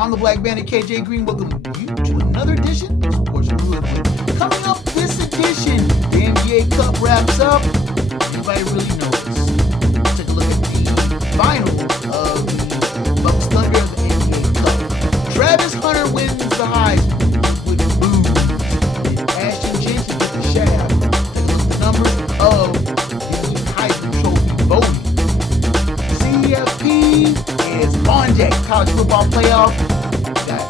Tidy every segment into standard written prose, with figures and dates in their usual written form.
I'm the Black Bandit KJ Green. Welcome you to another edition of Sports from the Hoodwood. Coming up this edition, the NBA Cup wraps up. Anybody really knows? Let's take a look at the final of the Bucks Thunder of the NBA Cup. Travis Hunter wins the Heisman with boom. And Ashton Jensen gets the shaft. Take a look at the numbers of the Heisman Trophy voting. CFP is on deck. College football playoff. We got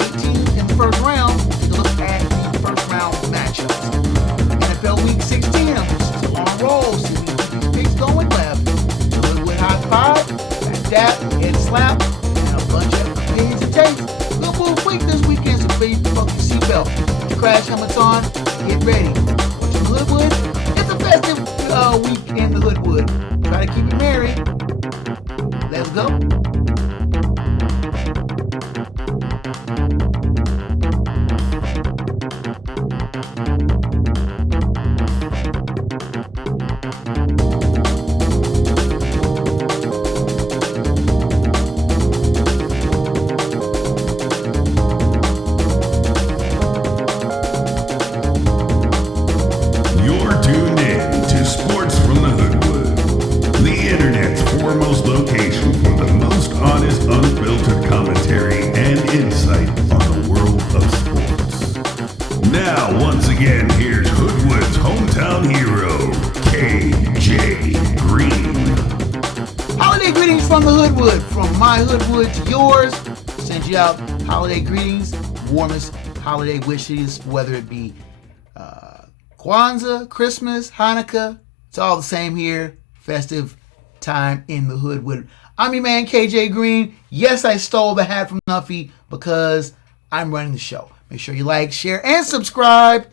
18 in the first round. Take a look at the first round matchups. NFL Week 16. I'm still on a roll. See these picks going left. The Hoodwood High Five, that dap, head slap, and a bunch of opinions and tastes. We'll move quick this weekend, so baby, fuck your seatbelt. Put your crash helmets on. Get ready. What's in the Hoodwood? It's a festive week in the Hoodwood. Try to keep it merry. Let's go. You're tuned in to Sports from the Hoodwood, the internet's foremost location for the most honest, unfiltered commentary and insight on the world of sports. Now, once again, here's Hoodwood's hometown hero, KJ Green. Holiday greetings from the Hoodwood. From my Hoodwood to yours. Send you out holiday greetings, warmest holiday wishes, whether it be Kwanzaa, Christmas, Hanukkah. It's all the same here. Festive time in the Hoodwood. I'm your man, KJ Green. Yes, I stole the hat from Nuffy because I'm running the show. Make sure you like, share, and subscribe.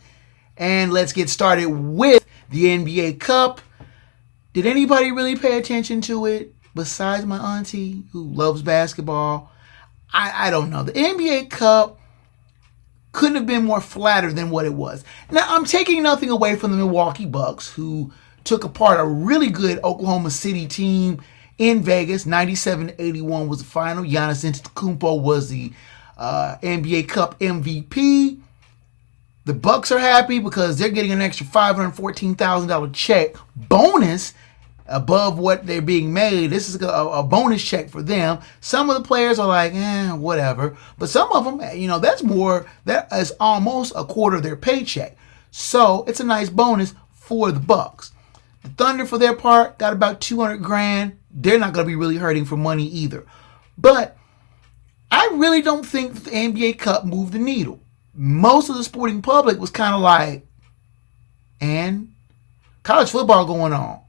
And let's get started with the NBA Cup. Did anybody really pay attention to it besides my auntie who loves basketball? I don't know. The NBA Cup couldn't have been more flattered than what it was. Now, I'm taking nothing away from the Milwaukee Bucks, who took apart a really good Oklahoma City team in Vegas. 97-81 was the final. Giannis Antetokounmpo was the NBA Cup MVP. The Bucks are happy because they're getting an extra $514,000 check bonus above what they're being made. This is a bonus check for them. Some of the players are like, whatever. But some of them, that is almost a quarter of their paycheck. So it's a nice bonus for the Bucks. The Thunder, for their part, got about $200,000. They're not going to be really hurting for money either. But I really don't think that the NBA Cup moved the needle. Most of the sporting public was kind of like, and college football going on.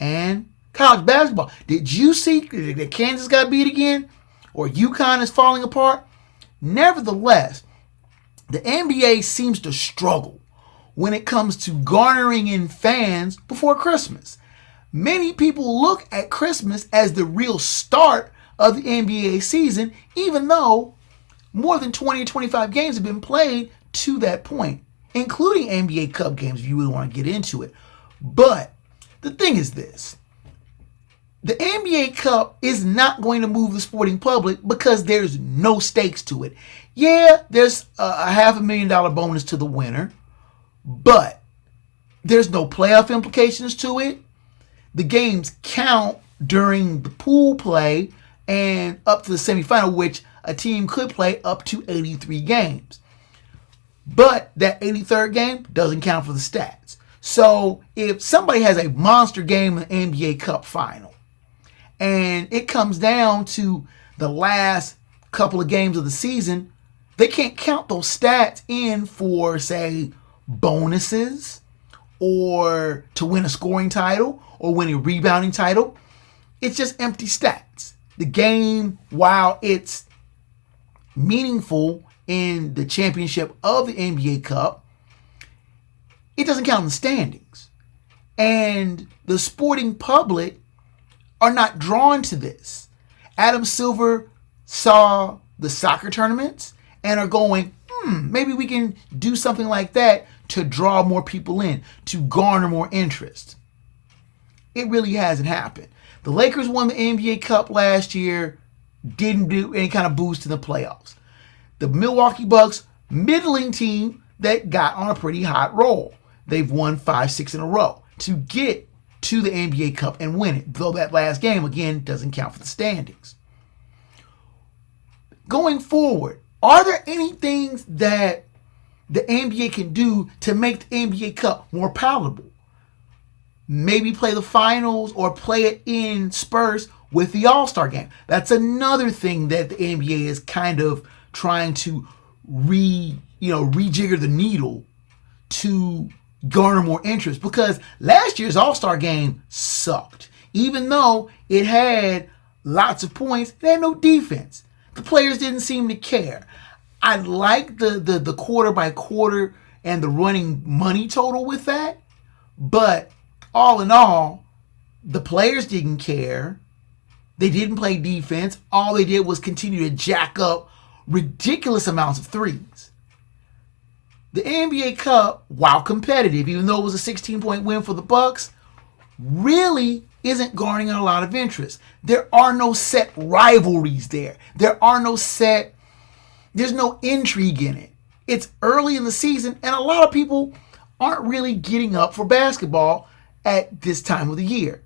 And college basketball. Did you see that Kansas got beat again? Or UConn is falling apart? Nevertheless, the NBA seems to struggle when it comes to garnering in fans before Christmas. Many people look at Christmas as the real start of the NBA season, even though more than 20 or 25 games have been played to that point, including NBA Cup games if you really want to get into it. But the thing is this. The NBA Cup is not going to move the sporting public because there's no stakes to it. Yeah, there's a $500,000 bonus to the winner, but there's no playoff implications to it. The games count during the pool play and up to the semifinal, which a team could play up to 83 games. But that 83rd game doesn't count for the stats. So if somebody has a monster game in the NBA Cup final and it comes down to the last couple of games of the season, they can't count those stats in for, say, bonuses or to win a scoring title or win a rebounding title. It's just empty stats. The game, while it's meaningful in the championship of the NBA Cup, it doesn't count in the standings. And the sporting public are not drawn to this. Adam Silver saw the soccer tournaments and are going, maybe we can do something like that to draw more people in, to garner more interest. It really hasn't happened. The Lakers won the NBA Cup last year. didn't do any kind of boost in the playoffs. The Milwaukee Bucks, middling team that got on a pretty hot roll. They've won 5-6 in a row to get to the NBA Cup and win it, though that last game, again, doesn't count for the standings. Going forward, are there any things that the NBA can do to make the NBA Cup more palatable? Maybe play the finals or play it in spurts with the All-Star game. That's another thing that the NBA is kind of trying to rejigger the needle to garner more interest, because last year's All-Star game sucked. Even though it had lots of points, it had no defense. The players didn't seem to care. I like the quarter by quarter and the running money total with that, but all in all, the players didn't care. They didn't play defense. All they did was continue to jack up ridiculous amounts of threes. The NBA Cup, while competitive, even though it was a 16-point win for the Bucks, really isn't garnering a lot of interest. There are no set rivalries there. There's no intrigue in it. It's early in the season, and a lot of people aren't really getting up for basketball at this time of the year.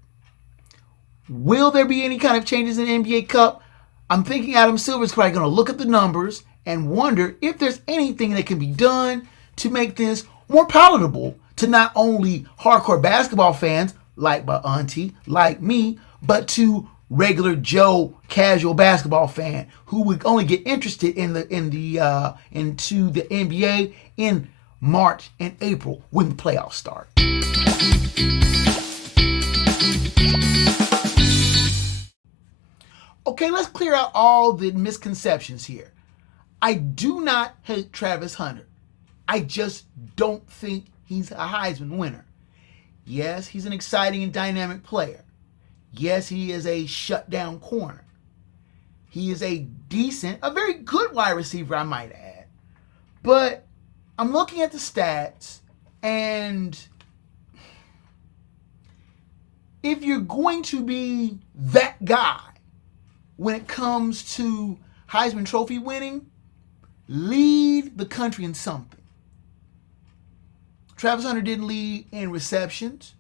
Will there be any kind of changes in the NBA Cup? I'm thinking Adam Silver's probably going to look at the numbers and wonder if there's anything that can be done to make this more palatable to not only hardcore basketball fans like my auntie, like me, but to regular Joe casual basketball fan who would only get interested into the NBA in March and April when the playoffs start. Okay, let's clear out all the misconceptions here. I do not hate Travis Hunter. I just don't think he's a Heisman winner. Yes, he's an exciting and dynamic player. Yes, he is a shutdown corner. He is a very good wide receiver, I might add. But I'm looking at the stats, and if you're going to be that guy when it comes to Heisman Trophy winning, lead the country in something. Travis Hunter didn't lead in receptions.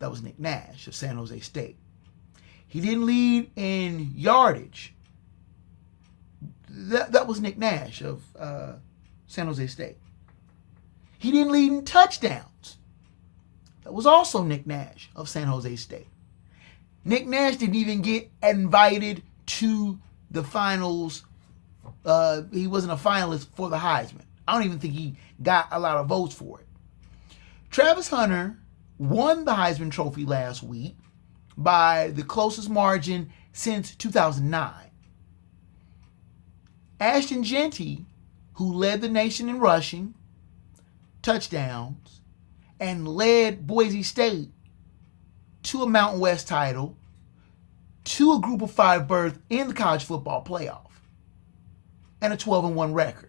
That was Nick Nash of San Jose State. He didn't lead in yardage. That was Nick Nash of San Jose State. He didn't lead in touchdowns. That was also Nick Nash of San Jose State. Nick Nash didn't even get invited to the finals. He wasn't a finalist for the Heisman. I don't even think he got a lot of votes for it. Travis Hunter won the Heisman Trophy last week by the closest margin since 2009. Ashton Jeanty, who led the nation in rushing, touchdowns, and led Boise State to a Mountain West title, to a Group of 5 berth in the college football playoff, and a 12-1 record.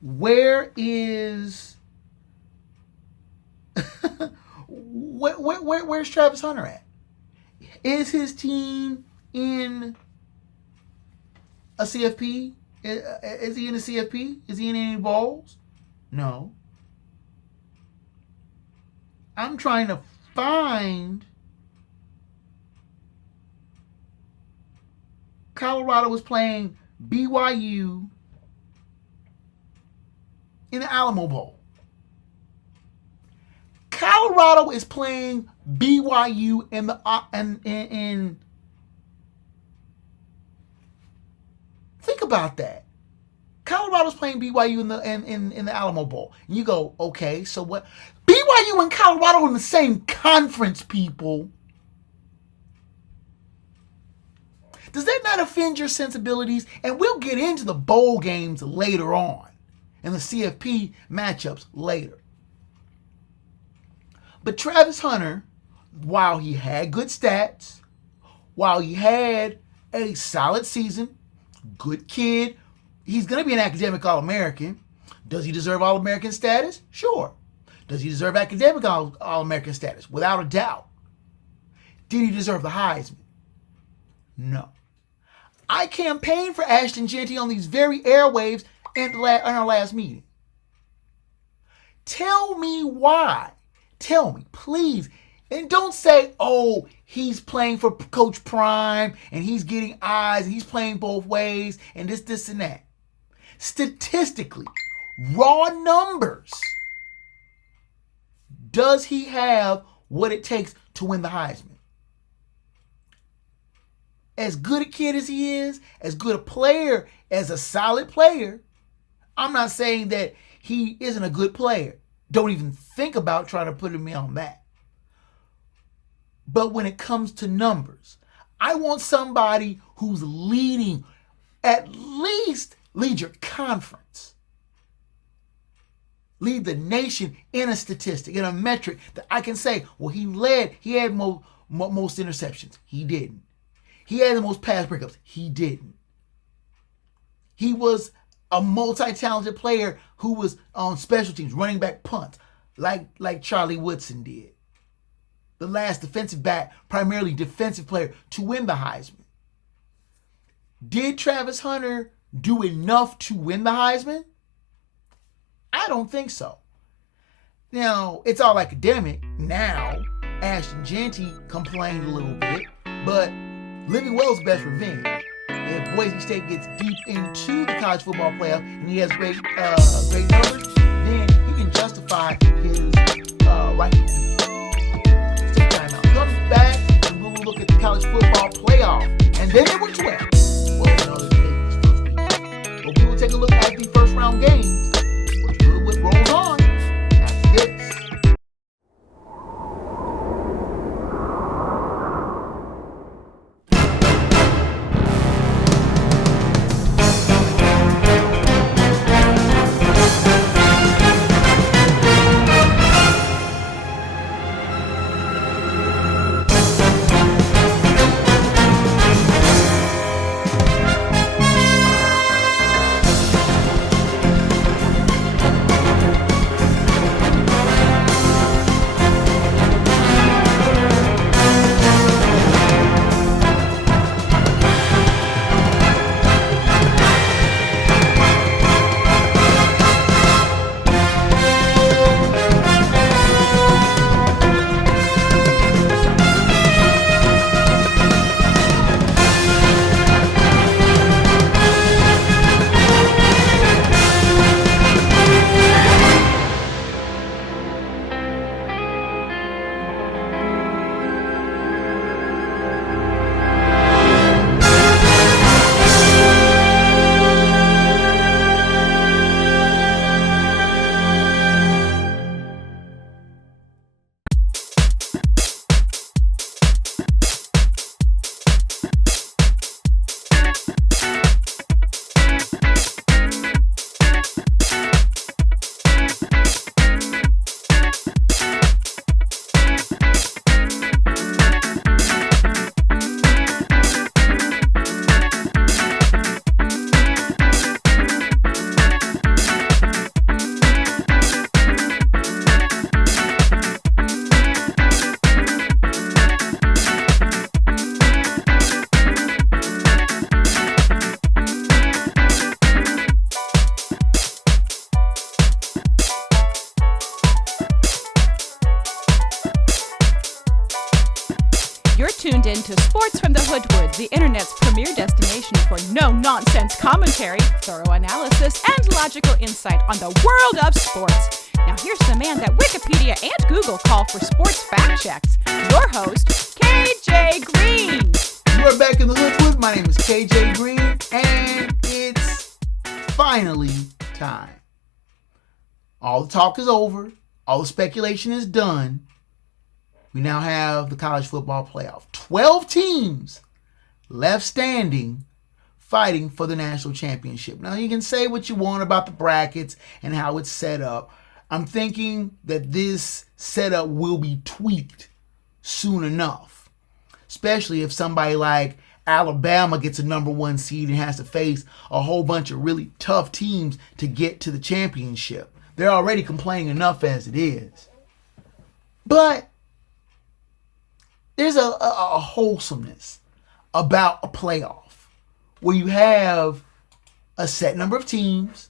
Where's Travis Hunter at? Is his team in a CFP? Is he in a CFP? Is he in any bowls? No. I'm trying to find. Colorado was playing BYU in the Alamo Bowl. Colorado is playing BYU in the think about that. Colorado's playing BYU in the Alamo Bowl. And you go, okay, so what? BYU and Colorado in the same conference, people. Does that not offend your sensibilities? And we'll get into the bowl games later on and the CFP matchups later. But Travis Hunter, while he had good stats, while he had a solid season, good kid, he's going to be an academic All-American. Does he deserve All-American status? Sure. Does he deserve academic All-American status? Without a doubt. Did he deserve the Heisman? No. I campaigned for Ashton Jeanty on these very airwaves in our last meeting. Tell me why. Tell me, please. And don't say, oh, he's playing for Coach Prime and he's getting eyes and he's playing both ways and this, and that. Statistically, raw numbers, does he have what it takes to win the Heisman? As good a kid as he is, as good a player, as a solid player, I'm not saying that he isn't a good player. Don't even think about trying to put me on that. But when it comes to numbers, I want somebody who's leading, at least lead your conference. Lead the nation in a statistic, in a metric that I can say, well, he had most interceptions. He didn't. He had the most pass breakups. He didn't. He was a multi-talented player who was on special teams, running back punts, like Charlie Woodson did. The last defensive back, primarily defensive player, to win the Heisman. Did Travis Hunter do enough to win the Heisman? I don't think so. Now, it's all academic. Now, Ashton Jeanty complained a little bit, but living well's best revenge. If Boise State gets deep into the college football playoff and he has great numbers, then he can justify his right to be. Let's take time out. Comes back and we'll look at the college football playoff. And then there were 12. Well, no, there's 8 this first week. But we will take a look at the first round games. What's good, what rolls on after this. You're tuned in to Sports from the Hoodwood, the internet's premier destination for no-nonsense commentary, thorough analysis, and logical insight on the world of sports. Now here's the man that Wikipedia and Google call for sports fact checks, your host, KJ Green. You are back in the Hoodwood. My name is KJ Green, and it's finally time. All the talk is over. All the speculation is done. We now have the college football playoff. 12 teams left standing, fighting for the national championship. Now, you can say what you want about the brackets and how it's set up. I'm thinking that this setup will be tweaked soon enough, especially if somebody like Alabama gets a number 1 seed and has to face a whole bunch of really tough teams to get to the championship. They're already complaining enough as it is. But there's a wholesomeness, about a playoff where you have a set number of teams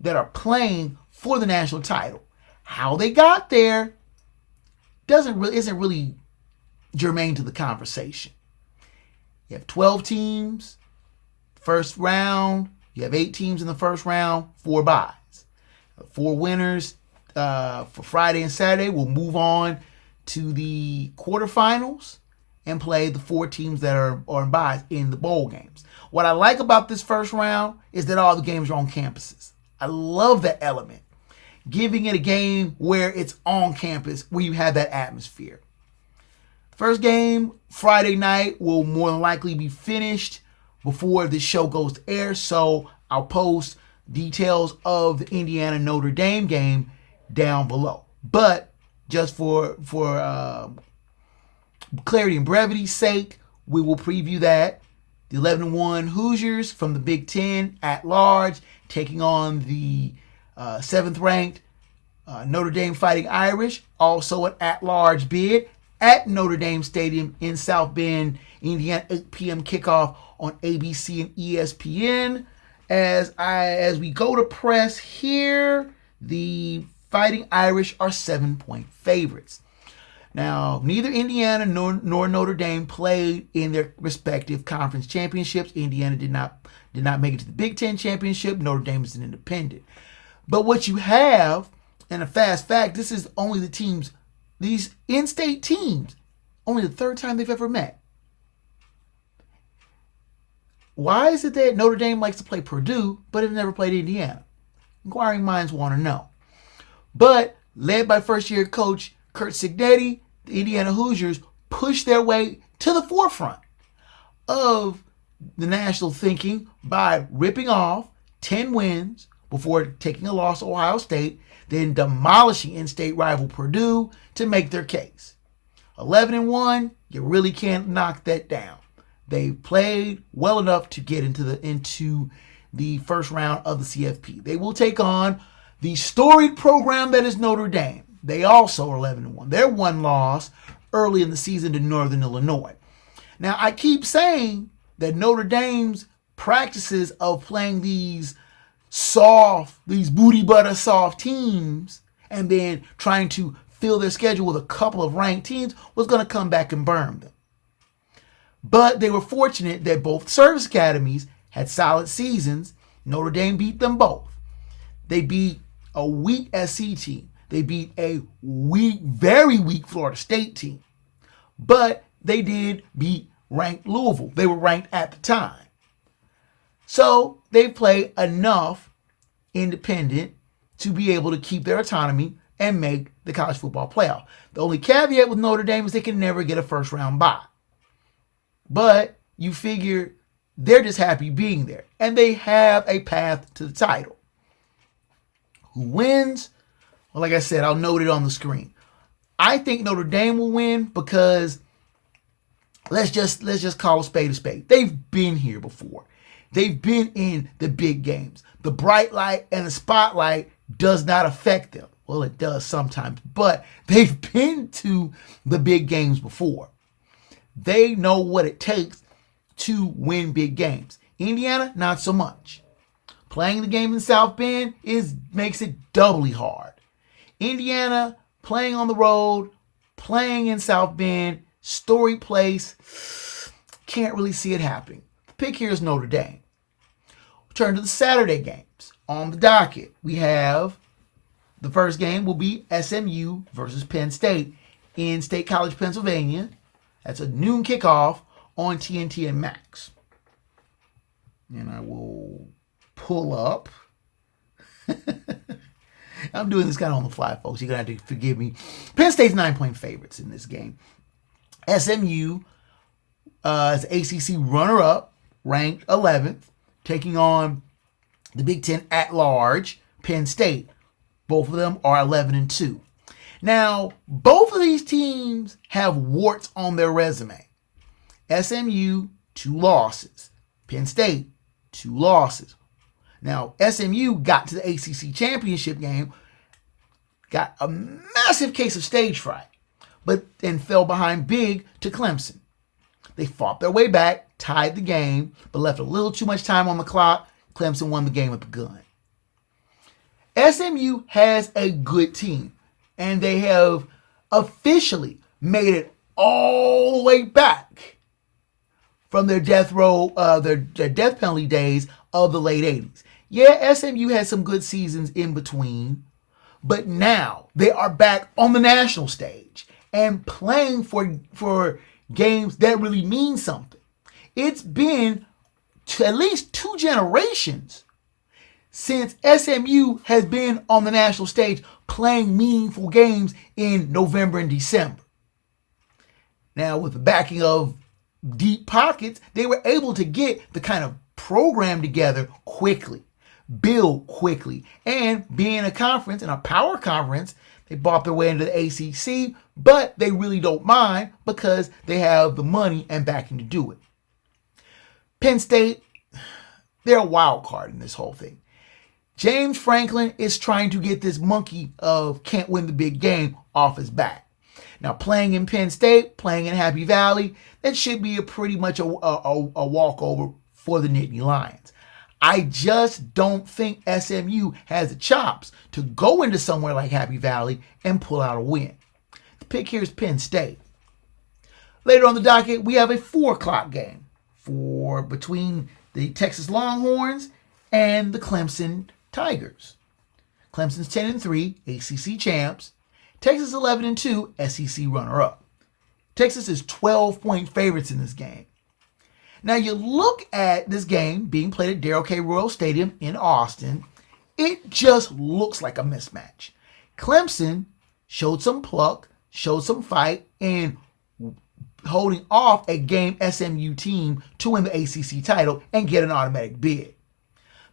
that are playing for the national title. How they got there isn't really germane to the conversation. You have 12 teams, first round. You have 8 teams in the first round, 4 byes. 4 winners for Friday and Saturday will move on to the quarterfinals and play the 4 teams that are in byes in the bowl games. What I like about this first round is that all the games are on campuses. I love that element. Giving it a game where it's on campus, where you have that atmosphere. First game, Friday night, will more than likely be finished before this show goes to air, so I'll post details of the Indiana-Notre Dame game down below. But just for clarity and brevity's sake, we will preview that. The 11-1 Hoosiers from the Big Ten at large taking on the 7th-ranked Notre Dame Fighting Irish, also an at-large bid at Notre Dame Stadium in South Bend, Indiana, 8 p.m. kickoff on ABC and ESPN. As we go to press here, the Fighting Irish are 7-point favorites. Now, neither Indiana nor Notre Dame played in their respective conference championships. Indiana did not make it to the Big Ten championship. Notre Dame is an independent. But what you have, and a fast fact, this is only the teams, these in-state teams, only the 3rd time they've ever met. Why is it that Notre Dame likes to play Purdue, but have never played Indiana? Inquiring minds want to know. But led by first-year coach Curt Cignetti, the Indiana Hoosiers pushed their way to the forefront of the national thinking by ripping off 10 wins before taking a loss to Ohio State, then demolishing in-state rival Purdue to make their case. 11-1, you really can't knock that down. They played well enough to get into the first round of the CFP. They will take on the storied program that is Notre Dame. They also are 11-1. Their one loss early in the season to Northern Illinois. Now, I keep saying that Notre Dame's practices of playing these booty butter soft teams and then trying to fill their schedule with a couple of ranked teams was going to come back and burn them. But they were fortunate that both service academies had solid seasons. Notre Dame beat them both. They beat a weak SC team. They beat a very weak Florida State team. But they did beat ranked Louisville. They were ranked at the time. So they played enough independent to be able to keep their autonomy and make the college football playoff. The only caveat with Notre Dame is they can never get a first round bye. But you figure they're just happy being there. And they have a path to the title. Who wins? Well, like I said, I'll note it on the screen. I think Notre Dame will win because let's just call a spade a spade. They've been here before. They've been in the big games. The bright light and the spotlight does not affect them. Well, it does sometimes, but they've been to the big games before. They know what it takes to win big games. Indiana, not so much. Playing the game in South Bend makes it doubly hard. Indiana, playing on the road, playing in South Bend, storied place, can't really see it happening. The pick here is Notre Dame. Turn to the Saturday games. On the docket, we have the first game will be SMU versus Penn State in State College, Pennsylvania. That's a noon kickoff on TNT and Max. And I will pull up. I'm doing this kind of on the fly, folks. You're going to have to forgive me. Penn State's 9-point favorites in this game. SMU is ACC runner-up, ranked 11th, taking on the Big Ten at large, Penn State. Both of them are 11-2. Now, both of these teams have warts on their resume. SMU, 2 losses. Penn State, 2 losses. Now, SMU got to the ACC championship game, got a massive case of stage fright, but then fell behind big to Clemson. They fought their way back, tied the game, but left a little too much time on the clock. Clemson won the game with the gun. SMU has a good team, and they have officially made it all the way back from their death penalty days of the late 80s. Yeah, SMU had some good seasons in between, but now they are back on the national stage and playing for games that really mean something. It's been at least 2 generations since SMU has been on the national stage playing meaningful games in November and December. Now, with the backing of deep pockets, they were able to get the kind of program together quickly, build quickly, and being a conference and a power conference, they bought their way into the ACC, but they really don't mind because they have the money and backing to do it. Penn State, they're a wild card in this whole thing. James Franklin is trying to get this monkey of can't win the big game off his back. Now, playing in Penn State, playing in Happy Valley, that should be pretty much a walkover for the Nittany Lions. I just don't think SMU has the chops to go into somewhere like Happy Valley and pull out a win. The pick here is Penn State. Later on the docket, we have a 4 o'clock game between the Texas Longhorns and the Clemson Tigers. Clemson's 10-3, ACC champs. Texas 11-2, SEC runner-up. Texas is 12-point favorites in this game. Now you look at this game being played at Darrell K. Royal Stadium in Austin, it just looks like a mismatch. Clemson showed some pluck, showed some fight, and holding off a game SMU team to win the ACC title and get an automatic bid.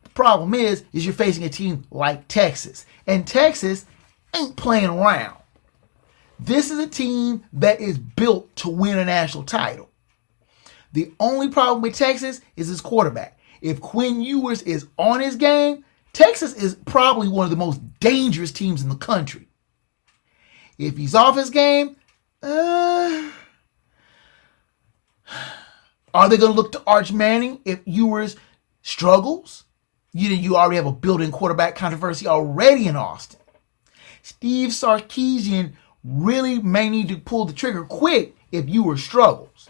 The problem is you're facing a team like Texas, and Texas ain't playing around. This is a team that is built to win a national title. The only problem with Texas is his quarterback. If Quinn Ewers is on his game, Texas is probably one of the most dangerous teams in the country. If he's off his game, are they going to look to Arch Manning if Ewers struggles? You already have a built-in quarterback controversy already in Austin. Steve Sarkisian really may need to pull the trigger quick if Ewers struggles.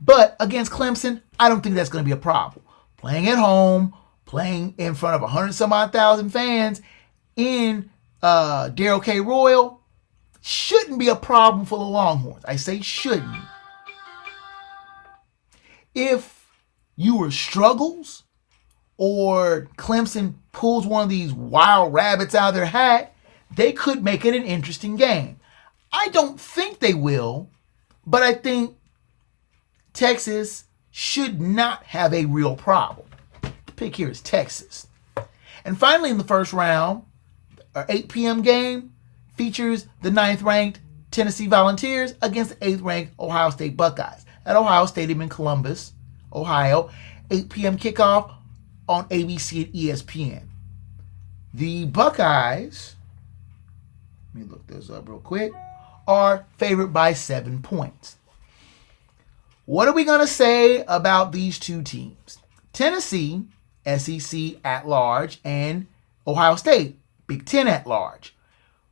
But against Clemson, I don't think that's going to be a problem. Playing at home, playing in front of 100-some-odd thousand fans in Darrell K. Royal shouldn't be a problem for the Longhorns. I say shouldn't. If Ewers struggles or Clemson pulls one of these wild rabbits out of their hat, they could make it an interesting game. I don't think they will, but I think Texas should not have a real problem. The pick here is Texas. And finally, in the first round, our 8 p.m. game features the 9th-ranked Tennessee Volunteers against the 8th-ranked Ohio State Buckeyes at Ohio Stadium in Columbus, Ohio. 8 p.m. kickoff on ABC and ESPN. The Buckeyes, let me look this up real quick, are favored by 7 points. What are we going to say about these two teams? Tennessee, SEC at large, and Ohio State, Big Ten at large.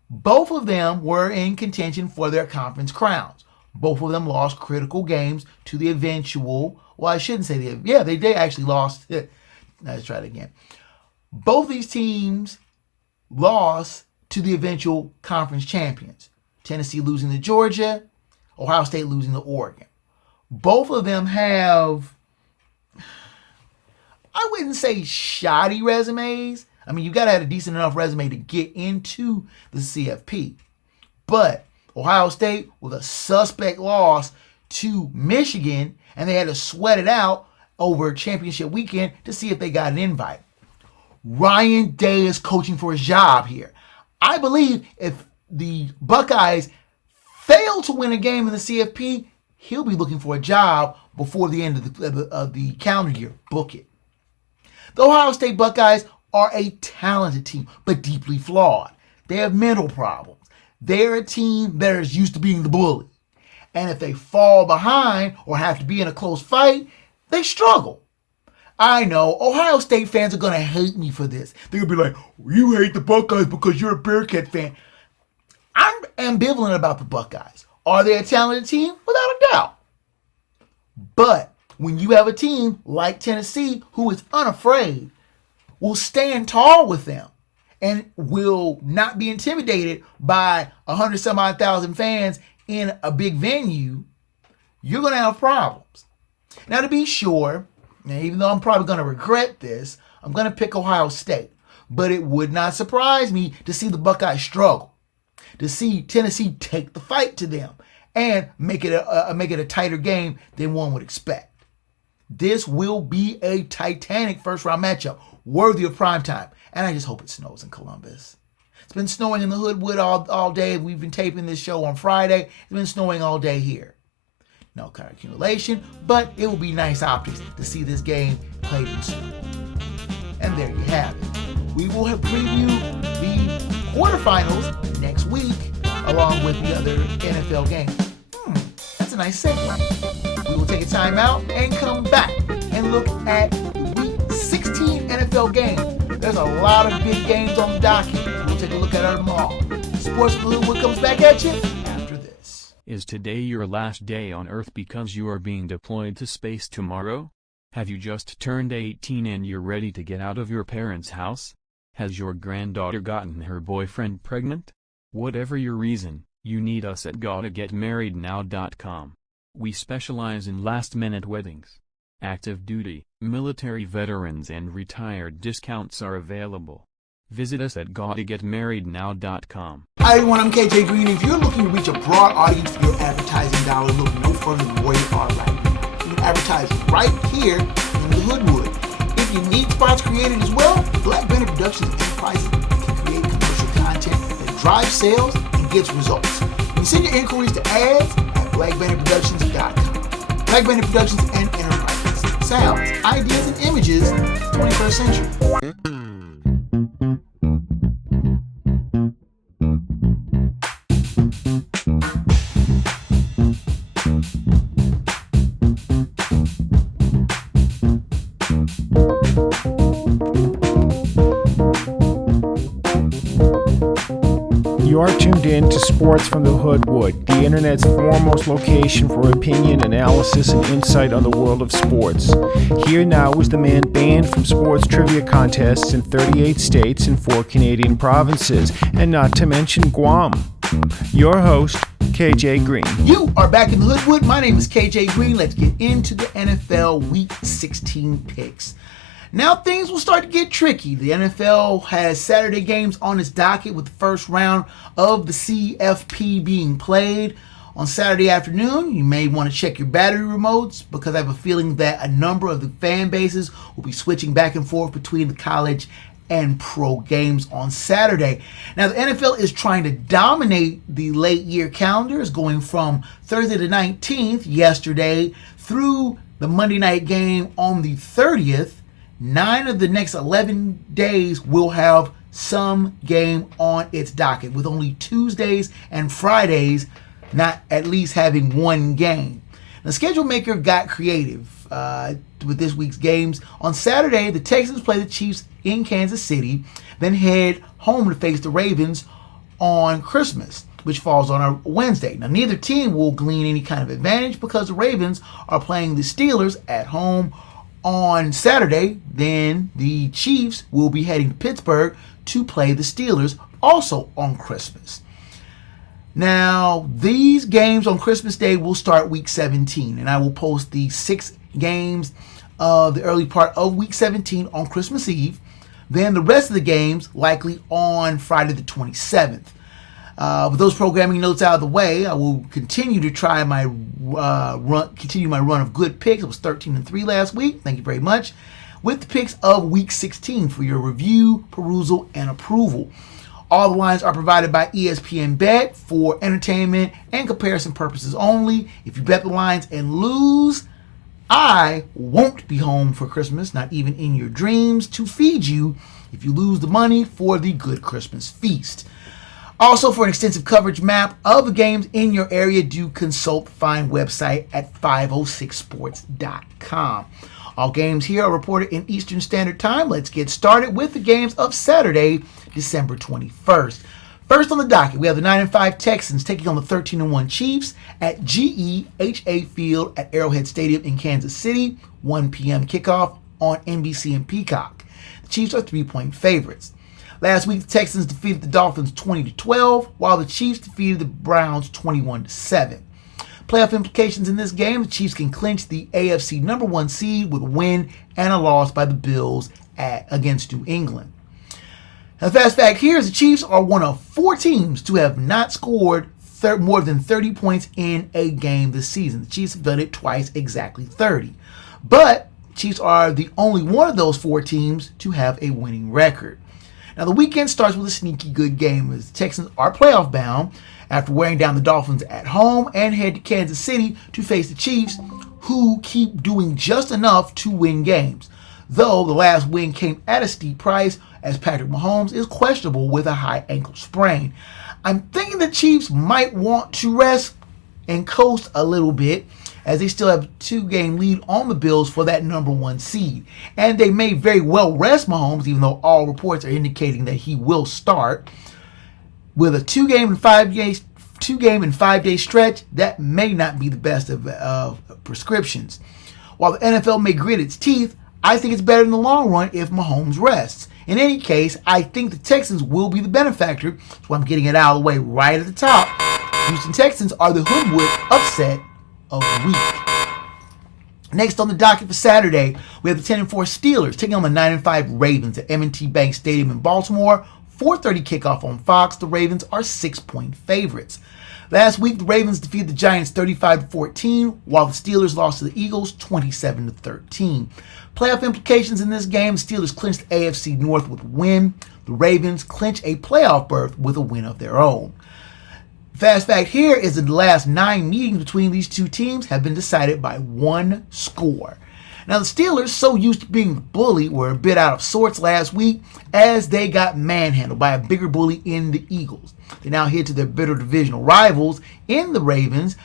Both of them were in contention for their conference crowns. Both of them lost critical games to the eventual, well, I shouldn't say they actually lost. Let's try it again. Both these teams lost to the eventual conference champions. Tennessee losing to Georgia, Ohio State losing to Oregon. Both of them have, I wouldn't say shoddy resumes. I mean, you got to have a decent enough resume to get into the CFP. But Ohio State with a suspect loss to Michigan, and they had to sweat it out over championship weekend to see if they got an invite. Ryan Day is coaching for his job here. I believe if the Buckeyes fail to win a game in the CFP, he'll be looking for a job before the end of the calendar year. Book it. The Ohio State Buckeyes are a talented team, but deeply flawed. They have mental problems. They're a team that is used to being the bully. And if they fall behind or have to be in a close fight, they struggle. I know Ohio State fans are going to hate me for this. They're going to be like, you hate the Buckeyes because you're a Bearcat fan. I'm ambivalent about the Buckeyes. Are they a talented team? Without a doubt. But when you have a team like Tennessee who is unafraid, will stand tall with them, and will not be intimidated by 100-some-odd thousand fans in a big venue, you're going to have problems. Now, to be sure, even though I'm probably going to regret this, I'm going to pick Ohio State. But it would not surprise me to see the Buckeyes struggle, to see Tennessee take the fight to them, and make it a tighter game than one would expect. This will be a titanic first-round matchup, worthy of primetime. And I just hope it snows in Columbus. It's been snowing in the Hoodwood all day. We've been taping this show on Friday. It's been snowing all day here. No kind of accumulation, but it will be nice optics to see this game played in snow. And there you have it. We will have previewed the quarterfinals next week, along with the other NFL games. That's a nice segue. We will take a time out and come back and look at the Week 16 NFL game. There's a lot of big games on the docket. We'll take a look at them all. Sports from the Hoodwood comes back at you after this. Is today your last day on Earth because you are being deployed to space tomorrow? Have you just turned 18 and you're ready to get out of your parents' house? Has your granddaughter gotten her boyfriend pregnant? Whatever your reason, you need us at GottaGetMarriedNow.com. We specialize in last-minute weddings. Active duty, military veterans and retired discounts are available. Visit us at GottaGetMarriedNow.com. Hi everyone, I'm KJ Green. If you're looking to reach a broad audience for your advertising dollar, look no further than where you are right now. You can advertise right here in the Hoodwood. If you need spots created as well, Black Banner Productions Enterprises can create commercial content that drives sales and gets results. You can send your inquiries to ads at BlackBannerProductions.com. Black Banner Productions and Enterprises. Sounds, ideas, and images, 21st century. You are tuned in to Sports from the Hoodwood, the internet's foremost location for opinion, analysis, and insight on the world of sports. Here now is the man banned from sports trivia contests in 38 states and 4 Canadian provinces, and not to mention Guam. Your host, KJ Green. You are back in the Hoodwood. My name is KJ Green. Let's get into the NFL Week 16 picks. Now things will start to get tricky. The NFL has Saturday games on its docket with the first round of the CFP being played on Saturday afternoon. You may want to check your battery remotes because I have a feeling that a number of the fan bases will be switching back and forth between the college and pro games on Saturday. Now the NFL is trying to dominate the late year calendars, going from Thursday the 19th, yesterday, through the Monday night game on the 30th. 9 of the next 11 days will have some game on its docket, with only Tuesdays and Fridays not at least having one game. The schedule maker got creative with this week's games. On Saturday, the Texans play the Chiefs in Kansas City, then head home to face the Ravens on Christmas, which falls on a Wednesday. Now, neither team will glean any kind of advantage because the Ravens are playing the Steelers at home on Saturday. Then the Chiefs will be heading to Pittsburgh to play the Steelers also on Christmas. Now, these games on Christmas Day will start Week 17, and I will post the 6 games of the early part of Week 17 on Christmas Eve. Then the rest of the games likely on Friday the 27th. With those programming notes out of the way, I will continue to try my run of good picks. It was 13-3 last week. Thank you very much. With the picks of Week 16 for your review, perusal, and approval. All the lines are provided by ESPN Bet for entertainment and comparison purposes only. If you bet the lines and lose, I won't be home for Christmas, not even in your dreams, to feed you if you lose the money for the good Christmas feast. Also, for an extensive coverage map of the games in your area, do consult the fine website at 506sports.com. All games here are reported in Eastern Standard Time. Let's get started with the games of Saturday, December 21st. First on the docket, we have the 9-5 Texans taking on the 13-1 Chiefs at GEHA Field at Arrowhead Stadium in Kansas City, 1 p.m. kickoff on NBC and Peacock. The Chiefs are 3-point favorites. Last week, the Texans defeated the Dolphins 20-12, while the Chiefs defeated the Browns 21-7. Playoff implications in this game: the Chiefs can clinch the AFC number 1 seed with a win and a loss by the Bills against New England. Now, the fast fact here is the Chiefs are one of 4 teams to have not scored more than 30 points in a game this season. The Chiefs have done it twice, exactly 30. But the Chiefs are the only one of those 4 teams to have a winning record. Now, the weekend starts with a sneaky good game as the Texans are playoff bound after wearing down the Dolphins at home and head to Kansas City to face the Chiefs, who keep doing just enough to win games. Though the last win came at a steep price as Patrick Mahomes is questionable with a high ankle sprain. I'm thinking the Chiefs might want to rest and coast a little bit as they still have a 2-game lead on the Bills for that number 1 seed. And they may very well rest Mahomes, even though all reports are indicating that he will start. With a 2-game and 5-day stretch, that may not be the best of prescriptions. While the NFL may grit its teeth, I think it's better in the long run if Mahomes rests. In any case, I think the Texans will be the benefactor, so I'm getting it out of the way right at the top. Houston Texans are the Hoodwood upset of the week. Next on the docket for Saturday, we have the 10-4 Steelers taking on the 9-5 Ravens at M&T Bank Stadium in Baltimore. 4:30 kickoff on Fox. The Ravens are 6-point favorites. Last week, the Ravens defeated the Giants 35-14, while the Steelers lost to the Eagles 27-13. Playoff implications in this game: the Steelers clinched the AFC North with a win. The Ravens clinch a playoff berth with a win of their own. Fast fact here is that the last 9 meetings between these 2 teams have been decided by 1 score. Now, the Steelers, so used to being bullied, were a bit out of sorts last week as they got manhandled by a bigger bully in the Eagles. They now head to their bitter divisional rivals in the Ravens,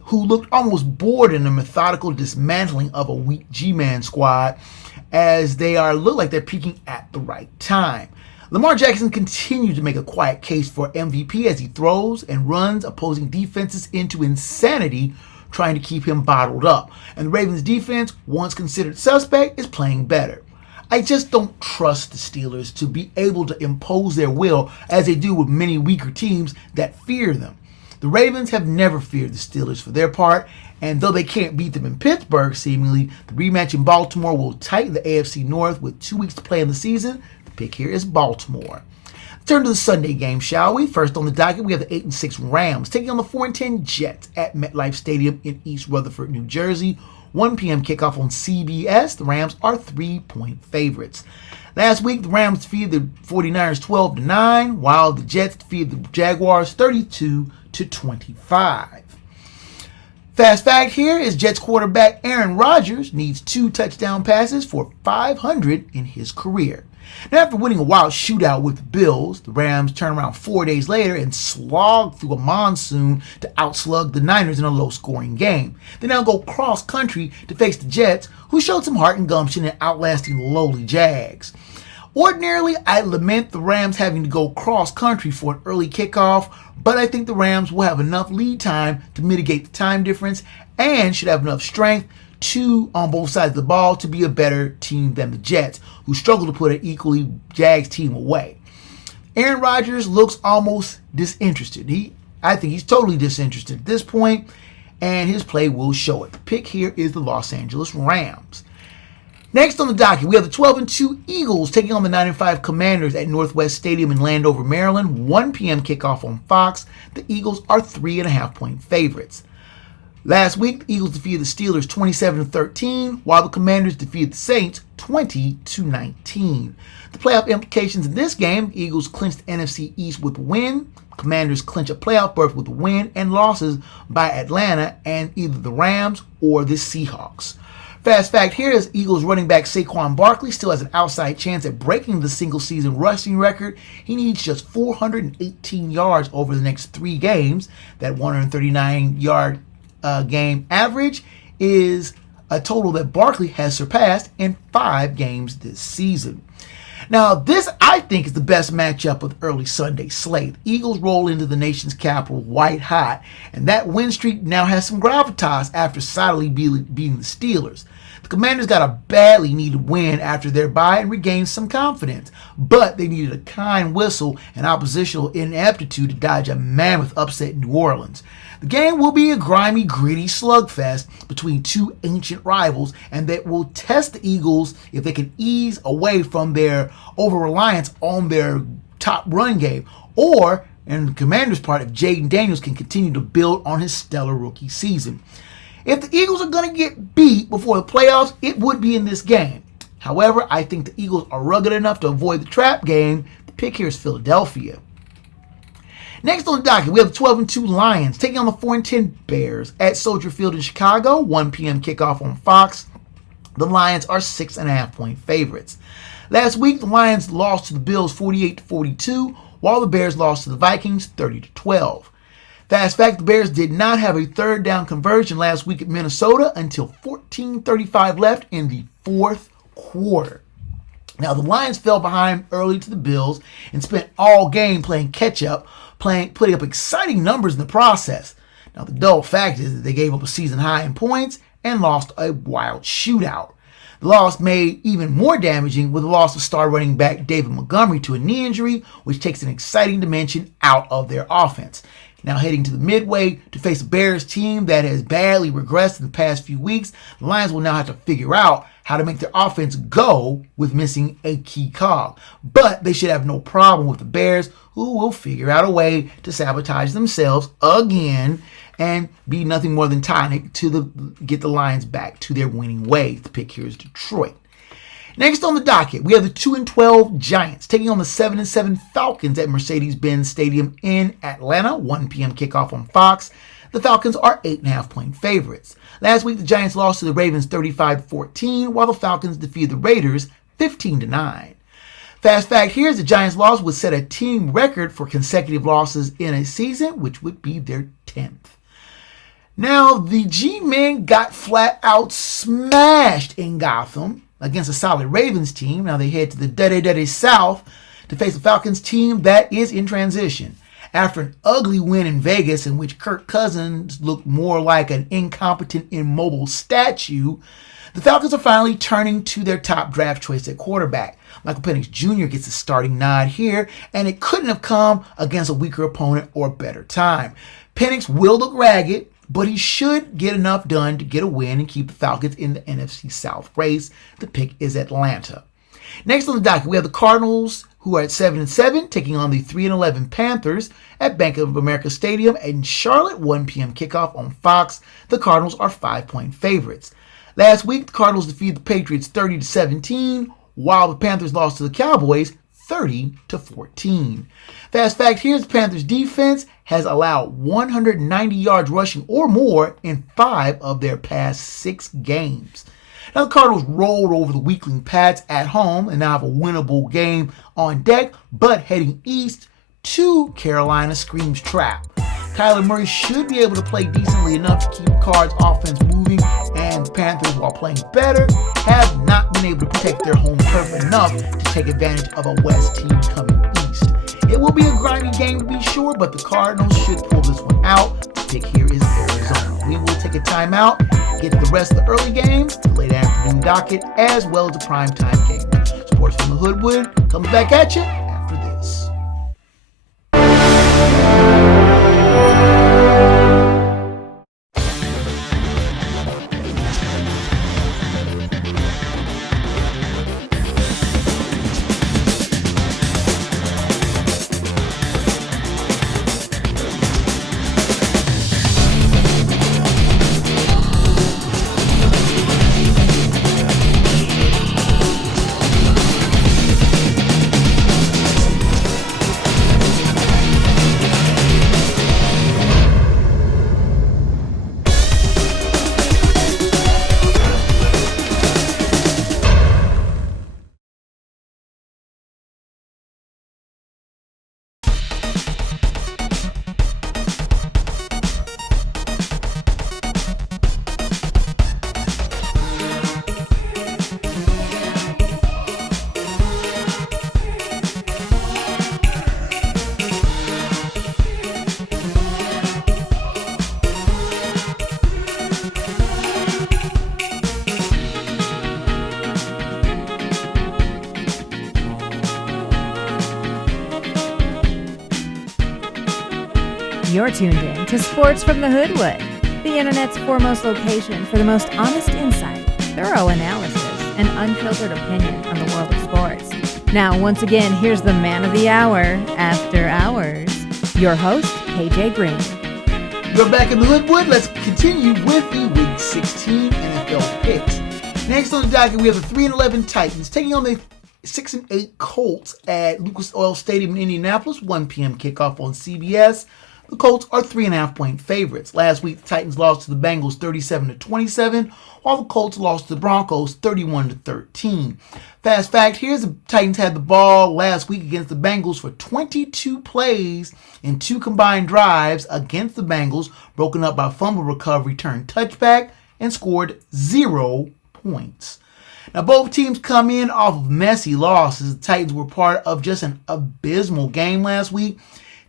who looked almost bored in the methodical dismantling of a weak G-Man squad as they look like they're peaking at the right time. Lamar Jackson continues to make a quiet case for MVP as he throws and runs opposing defenses into insanity, trying to keep him bottled up. And the Ravens defense, once considered suspect, is playing better. I just don't trust the Steelers to be able to impose their will as they do with many weaker teams that fear them. The Ravens have never feared the Steelers for their part, and though they can't beat them in Pittsburgh, seemingly, the rematch in Baltimore will tighten the AFC North with 2 weeks to play in the season. The pick here is Baltimore. Turn to the Sunday game, shall we? First on the docket, we have the 8-6 Rams taking on the 4-10 Jets at MetLife Stadium in East Rutherford, New Jersey. 1 p.m. kickoff on CBS. The Rams are 3-point favorites. Last week, the Rams defeated the 49ers 12-9, while the Jets defeated the Jaguars 32-25. Fast fact here is Jets quarterback Aaron Rodgers needs 2 touchdown passes for 500 in his career. Now, after winning a wild shootout with the Bills, the Rams turn around 4 days later and slog through a monsoon to outslug the Niners in a low-scoring game. They now go cross-country to face the Jets, who showed some heart and gumption in outlasting the lowly Jags. Ordinarily, I lament the Rams having to go cross-country for an early kickoff, but I think the Rams will have enough lead time to mitigate the time difference and should have enough strength on both sides of the ball to be a better team than the Jets, who struggle to put an equally Jags team away. Aaron Rodgers looks almost disinterested. I think he's totally disinterested at this point, and his play will show it. The pick here is the Los Angeles Rams. Next on the docket, we have the 12-2 Eagles taking on the 9-5 Commanders at Northwest Stadium in Landover, Maryland. 1 p.m. kickoff on Fox. The Eagles are 3.5-point favorites. Last week, the Eagles defeated the Steelers 27-13, while the Commanders defeated the Saints 20-19. The playoff implications in this game: the Eagles clinched the NFC East with a win. Commanders clinch a playoff berth with a win and losses by Atlanta and either the Rams or the Seahawks. Fast fact here is Eagles running back Saquon Barkley still has an outside chance at breaking the single-season rushing record. He needs just 418 yards over the next 3 games. That 139-yard game average is a total that Barkley has surpassed in 5 games this season. Now, this, I think, is the best matchup of the early Sunday slate. Eagles roll into the nation's capital white hot, and that win streak now has some gravitas after solidly beating the Steelers. The Commanders got a badly needed win after their bye and regained some confidence, but they needed a kind whistle and oppositional ineptitude to dodge a mammoth upset in New Orleans. The game will be a grimy, gritty slugfest between 2 ancient rivals, and that will test the Eagles if they can ease away from their over-reliance on their top run game, or, in the Commanders' part, if Jaden Daniels can continue to build on his stellar rookie season. If the Eagles are going to get beat before the playoffs, it would be in this game. However, I think the Eagles are rugged enough to avoid the trap game. The pick here is Philadelphia. Next on the docket, we have the 12-2 Lions taking on the 4-10 Bears at Soldier Field in Chicago. 1 p.m. kickoff on Fox. The Lions are 6.5-point favorites. Last week, the Lions lost to the Bills 48-42, while the Bears lost to the Vikings 30-12. Fast fact, the Bears did not have a third down conversion last week at Minnesota until 14:35 left in the 4th quarter. Now, the Lions fell behind early to the Bills and spent all game playing catch-up, putting up exciting numbers in the process. Now, the dull fact is that they gave up a season high in points and lost a wild shootout. The loss made even more damaging with the loss of star running back David Montgomery to a knee injury, which takes an exciting dimension out of their offense. Now heading to the midway to face a Bears team that has badly regressed in the past few weeks, the Lions will now have to figure out how to make their offense go with missing a key cog. But they should have no problem with the Bears, who will figure out a way to sabotage themselves again and be nothing more than tonic to get the Lions back to their winning ways. The pick here is Detroit. Next on the docket, we have the 2-12 Giants taking on the 7-7 Falcons at Mercedes-Benz Stadium in Atlanta. 1 p.m. kickoff on Fox. The Falcons are 8.5-point favorites. Last week, the Giants lost to the Ravens 35-14, while the Falcons defeated the Raiders 15-9. Fast fact here is the Giants' loss would set a team record for consecutive losses in a season, which would be their 10th. Now, the G-Men got flat out smashed in Gotham against a solid Ravens team. Now they head to the Dede South to face a Falcons team that is in transition. After an ugly win in Vegas in which Kirk Cousins looked more like an incompetent, immobile statue, the Falcons are finally turning to their top draft choice at quarterback. Michael Penix Jr. gets a starting nod here, and it couldn't have come against a weaker opponent or better time. Penix will look ragged, but he should get enough done to get a win and keep the Falcons in the NFC South race. The pick is Atlanta. Next on the docket, we have the Cardinals, who are at 7-7, taking on the 3-11 Panthers at Bank of America Stadium in Charlotte. 1 p.m. kickoff on Fox. The Cardinals are 5-point favorites. Last week, the Cardinals defeated the Patriots 30-17, while the Panthers lost to the Cowboys 30-14. Fast fact, here's the Panthers defense has allowed 190 yards rushing or more in 5 of their past 6 games. Now the Cardinals rolled over the weakling Pats at home and now have a winnable game on deck, but heading east to Carolina screams trap. Kyler Murray should be able to play decently enough to keep the Cards' offense moving, and the Panthers, while playing better, have not been able to protect their home turf enough to take advantage of a West team coming east. It will be a grimy game to be sure, but the Cardinals should pull this one out. The pick here is Arizona. We will take a timeout, get to the rest of the early games, the late afternoon docket, as well as the primetime game. Sports from the Hoodwood comes back at you after this. You're tuned in to Sports from the Hoodwood, the internet's foremost location for the most honest insight, thorough analysis, and unfiltered opinion on the world of sports. Now, once again, here's the man of the hour, After Hours, your host, KJ Green. We're back in the Hoodwood. Let's continue with the Week 16 NFL picks. Next on the docket, we have the 3-11 Titans taking on the 6-8 Colts at Lucas Oil Stadium in Indianapolis, 1 p.m. kickoff on CBS. The Colts are 3.5-point favorites. Last week, the Titans lost to the Bengals 37-27, while the Colts lost to the Broncos 31-13. Fast fact, here's the Titans had the ball last week against the Bengals for 22 plays in 2 combined drives against the Bengals, broken up by fumble recovery turned touchback, and scored 0 points. Now, both teams come in off of messy losses. The Titans were part of just an abysmal game last week.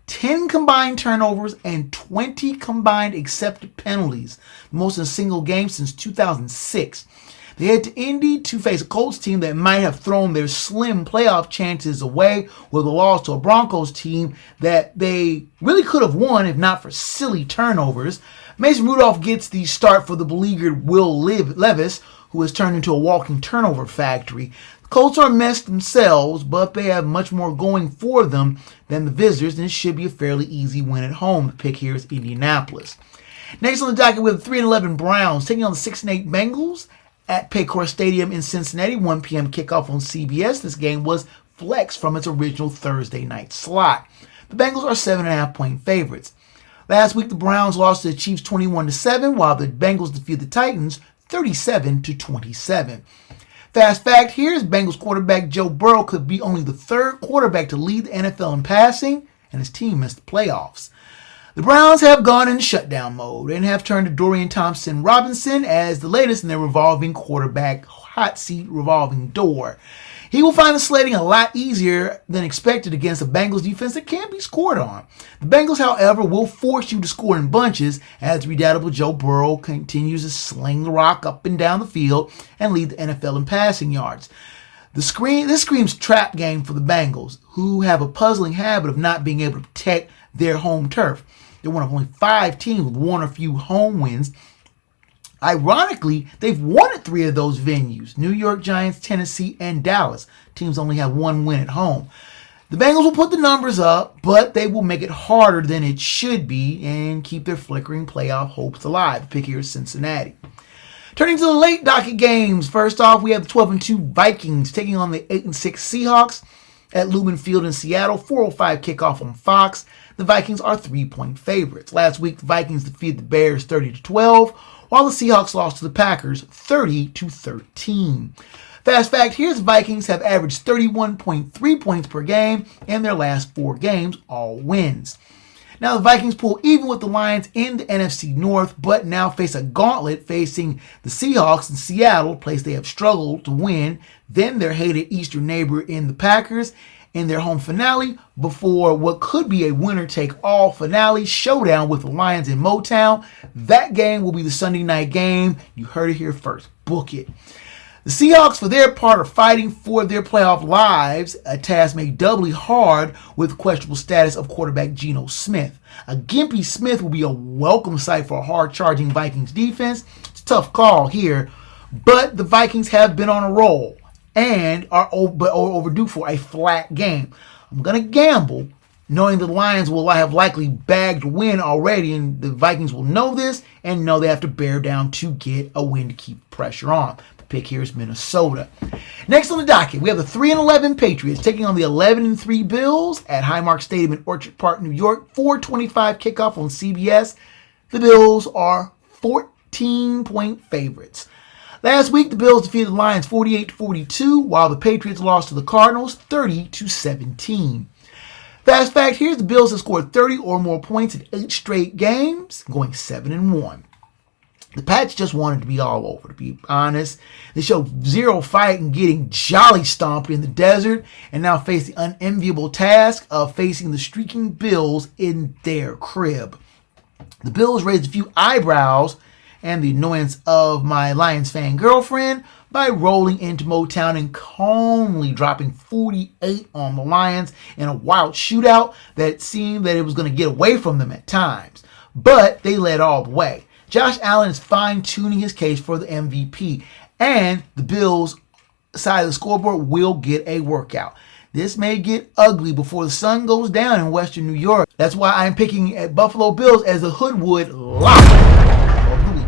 10 combined turnovers and 20 combined accepted penalties, the most in a single game since 2006. They head to Indy to face a Colts team that might have thrown their slim playoff chances away with a loss to a Broncos team that they really could have won if not for silly turnovers. Mason Rudolph gets the start for the beleaguered Will Levis, who has turned into a walking turnover factory. The Colts are a mess themselves, but they have much more going for them than the visitors, and it should be a fairly easy win at home. The pick here is Indianapolis. Next on the docket, we have the 3-11 Browns taking on the 6-8 Bengals at Paycor Stadium in Cincinnati, 1 p.m. kickoff on CBS. This game was flexed from its original Thursday night slot. The Bengals are 7.5-point favorites. Last week, the Browns lost to the Chiefs 21-7, while the Bengals defeated the Titans 37-27. Fast fact, here's Bengals quarterback Joe Burrow could be only the 3rd quarterback to lead the NFL in passing, and his team missed the playoffs. The Browns have gone in shutdown mode and have turned to Dorian Thompson-Robinson as the latest in their revolving quarterback hot seat revolving door. He will find the sledding a lot easier than expected against a Bengals defense that can't be scored on. The Bengals, however, will force you to score in bunches as redoubtable Joe Burrow continues to sling the rock up and down the field and lead the NFL in passing yards. This screams trap game for the Bengals, who have a puzzling habit of not being able to protect their home turf. They're one of only 5 teams with 1 or few home wins. Ironically, they've won at 3 of those venues: New York Giants, Tennessee, and Dallas. Teams only have 1 win at home. The Bengals will put the numbers up, but they will make it harder than it should be and keep their flickering playoff hopes alive. The pick here is Cincinnati. Turning to the late docket games, first off, we have the 12-2 Vikings taking on the 8-6 Seahawks at Lumen Field in Seattle, 4:05 kickoff on Fox. The Vikings are 3-point favorites. Last week, the Vikings defeated the Bears 30-12, while the Seahawks lost to the Packers 30-13. Fast fact, here's the Vikings have averaged 31.3 points per game in their last 4 games, all wins. Now the Vikings pull even with the Lions in the NFC North, but now face a gauntlet facing the Seahawks in Seattle, a place they have struggled to win, then their hated Eastern neighbor in the Packers in their home finale, before what could be a winner-take-all finale showdown with the Lions in Motown. That game will be the Sunday night game. You heard it here first. Book it. The Seahawks, for their part, are fighting for their playoff lives, a task made doubly hard with the questionable status of quarterback Geno Smith. A gimpy Smith will be a welcome sight for a hard-charging Vikings defense. It's a tough call here, but the Vikings have been on a roll and are overdue for a flat game. I'm going to gamble, knowing the Lions will have likely bagged a win already, and the Vikings will know this and know they have to bear down to get a win to keep pressure on. The pick here is Minnesota. Next on the docket, we have the 3-11 Patriots taking on the 11-3 Bills at Highmark Stadium in Orchard Park, New York, 4:25 kickoff on CBS. The Bills are 14-point favorites. Last week, the Bills defeated the Lions 48-42, while the Patriots lost to the Cardinals 30-17. Fast fact, here's the Bills have scored 30 or more points in 8 straight games, going 7-1. The Pats just wanted to be all over, to be honest. They showed zero fight in getting jolly stomped in the desert and now face the unenviable task of facing the streaking Bills in their crib. The Bills raised a few eyebrows and the annoyance of my Lions fan girlfriend, by rolling into Motown and calmly dropping 48 on the Lions in a wild shootout that seemed that it was going to get away from them at times. But they led all the way. Josh Allen is fine-tuning his case for the MVP, and the Bills' side of the scoreboard will get a workout. This may get ugly before the sun goes down in Western New York. That's why I'm picking at Buffalo Bills as the Hoodwood lock of the week.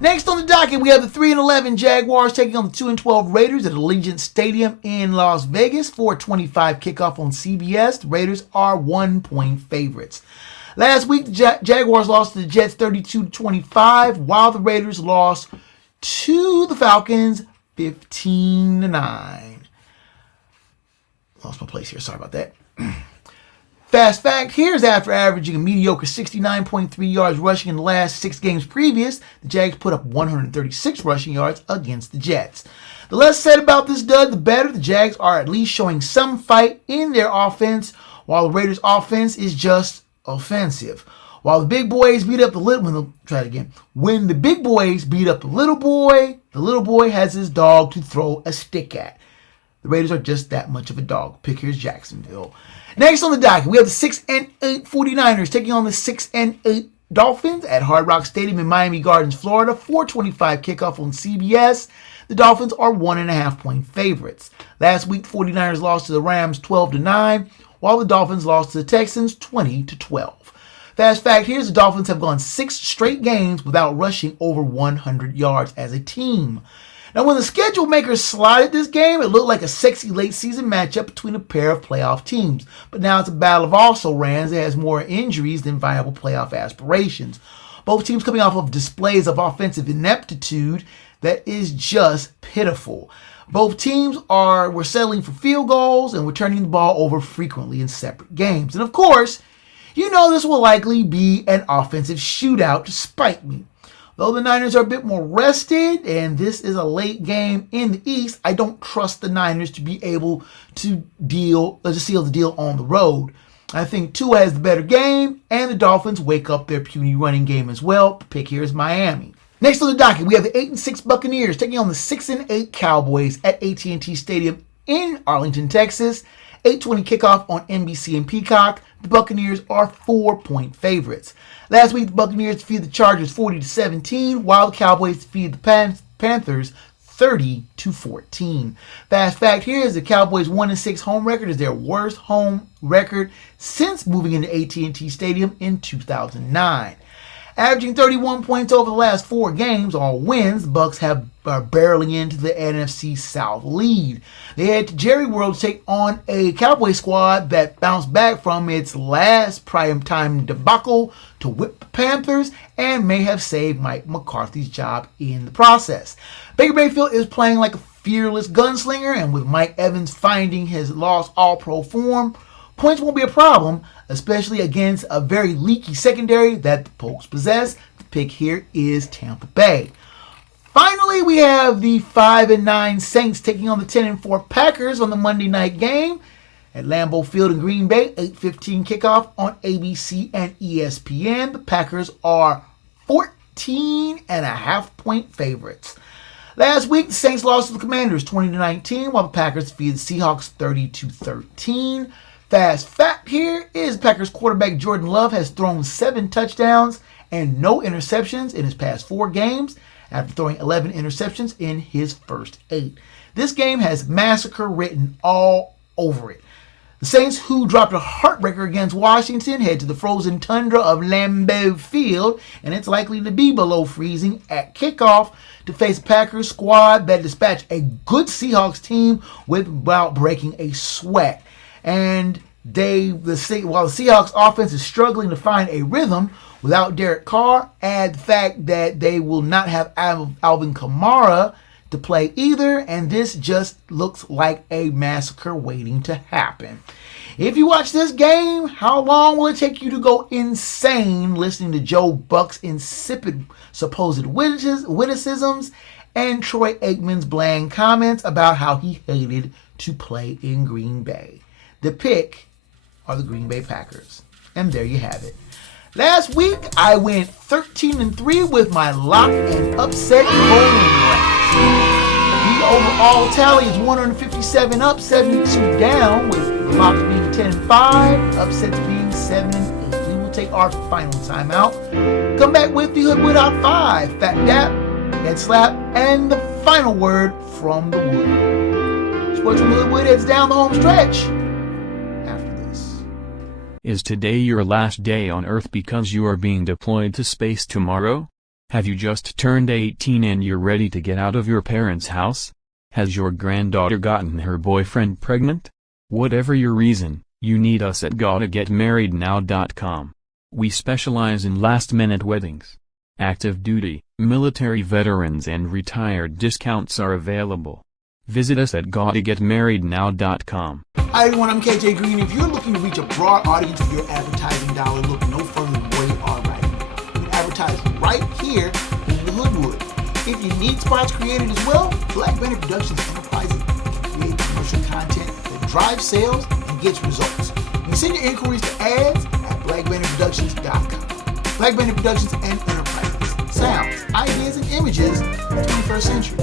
Next on the docket, we have the 3-11 Jaguars taking on the 2-12 Raiders at Allegiant Stadium in Las Vegas. 4:25 kickoff on CBS. The Raiders are 1-point favorites. Last week, the Jaguars lost to the Jets 32-25, while the Raiders lost to the Falcons 15-9. Lost my place here. Sorry about that. Fast fact, here's after averaging a mediocre 69.3 yards rushing in the last 6 games previous, the Jags put up 136 rushing yards against the Jets. The less said about this dud, the better. The Jags are at least showing some fight in their offense, while the Raiders' offense is just offensive. While the big boys beat up the little When the big boys beat up the little boy has his dog to throw a stick at. The Raiders are just that much of a dog. Pick here's Jacksonville. Next on the docket, we have the 6-8 49ers taking on the 6-8 Dolphins at Hard Rock Stadium in Miami Gardens, Florida. 4:25 kickoff on CBS. The Dolphins are 1.5-point favorites. Last week, the 49ers lost to the Rams 12-9, while the Dolphins lost to the Texans 20-12. Fast fact, here's the Dolphins have gone 6 straight games without rushing over 100 yards as a team. Now, when the schedule makers slotted this game, it looked like a sexy late-season matchup between a pair of playoff teams. But now it's a battle of also-rans that has more injuries than viable playoff aspirations. Both teams coming off of displays of offensive ineptitude that is just pitiful. Both teams were settling for field goals and were turning the ball over frequently in separate games. And of course, you know this will likely be an offensive shootout to spite me. Though the Niners are a bit more rested and this is a late game in the East, I don't trust the Niners to be able to seal the deal on the road. I think Tua has the better game, and the Dolphins wake up their puny running game as well. Pick here is Miami. Next on the docket, we have the 8-6 Buccaneers taking on the 6-8 Cowboys at AT&T Stadium in Arlington, Texas. 8:20 kickoff on NBC and Peacock. The Buccaneers are 4-point favorites. Last week, the Buccaneers defeated the Chargers 40-17, while the Cowboys defeated the Panthers 30-14. Fast fact here is the Cowboys' 1-6 home record is their worst home record since moving into AT&T Stadium in 2009. Averaging 31 points over the last 4 games, all wins, the Bucs are barreling into the NFC South lead. They head to Jerry World to take on a Cowboy squad that bounced back from its last primetime debacle to whip the Panthers and may have saved Mike McCarthy's job in the process. Baker Mayfield is playing like a fearless gunslinger, and with Mike Evans finding his lost all-pro form, points won't be a problem, especially against a very leaky secondary that the Pokes possess. The pick here is Tampa Bay. Finally, we have the 5-9 Saints taking on the 10-4 Packers on the Monday night game at Lambeau Field in Green Bay. 8:15 kickoff on ABC and ESPN. The Packers are 14.5-point favorites. Last week, the Saints lost to the Commanders 20-19, while the Packers defeated the Seahawks 30-13. Fast fact here is Packers quarterback Jordan Love has thrown 7 touchdowns and no interceptions in his past 4 games after throwing 11 interceptions in his first 8. This game has massacre written all over it. The Saints, who dropped a heartbreaker against Washington, head to the frozen tundra of Lambeau Field, and it's likely to be below freezing at kickoff to face a Packers squad that dispatched a good Seahawks team without breaking a sweat. And while the Seahawks offense is struggling to find a rhythm without Derek Carr, add the fact that they will not have Alvin Kamara to play either, and this just looks like a massacre waiting to happen. If you watch this game, how long will it take you to go insane listening to Joe Buck's insipid supposed witticisms and Troy Aikman's bland comments about how he hated to play in Green Bay? The pick are the Green Bay Packers. And there you have it. Last week, I went 13-3 with my lock and upset bowling brackets. The overall tally is 157 up, 72 down, with the Locks being 10-5, upsets being 7-8. We will take our final timeout. Come back with the Hoodwood Hot 5, Phat Dap, Head Slap, and the final word from the Wood. Sports from the Hoodwood heads down the home stretch after this. Is today your last day on Earth because you are being deployed to space tomorrow? Have you just turned 18 and you're ready to get out of your parents' house? Has your granddaughter gotten her boyfriend pregnant? Whatever your reason, you need us at GottaGetMarriedNow.com. We specialize in last-minute weddings. Active duty, military veterans and retired discounts are available. Visit us at GottaGetMarriedNow.com. Hi everyone, I'm KJ Green. If you're looking to reach a broad audience with your advertising dollar, look no further than where you are right now. You can advertise right here in the Hoodwood. If you need spots created as well, Black Banner Productions Enterprises can create commercial content that drives sales and gets results. You can send your inquiries to ads at BlackBannerProductions.com. Black Banner Productions and Enterprises. Sounds, ideas, and images of the 21st century.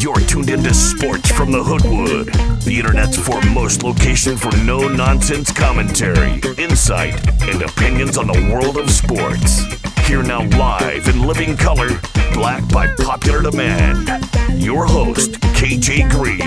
You're tuned into Sports from the Hoodwood, the internet's foremost location for no-nonsense commentary, insight, and opinions on the world of sports. Here now live in living color, black by popular demand, your host, KJ Green.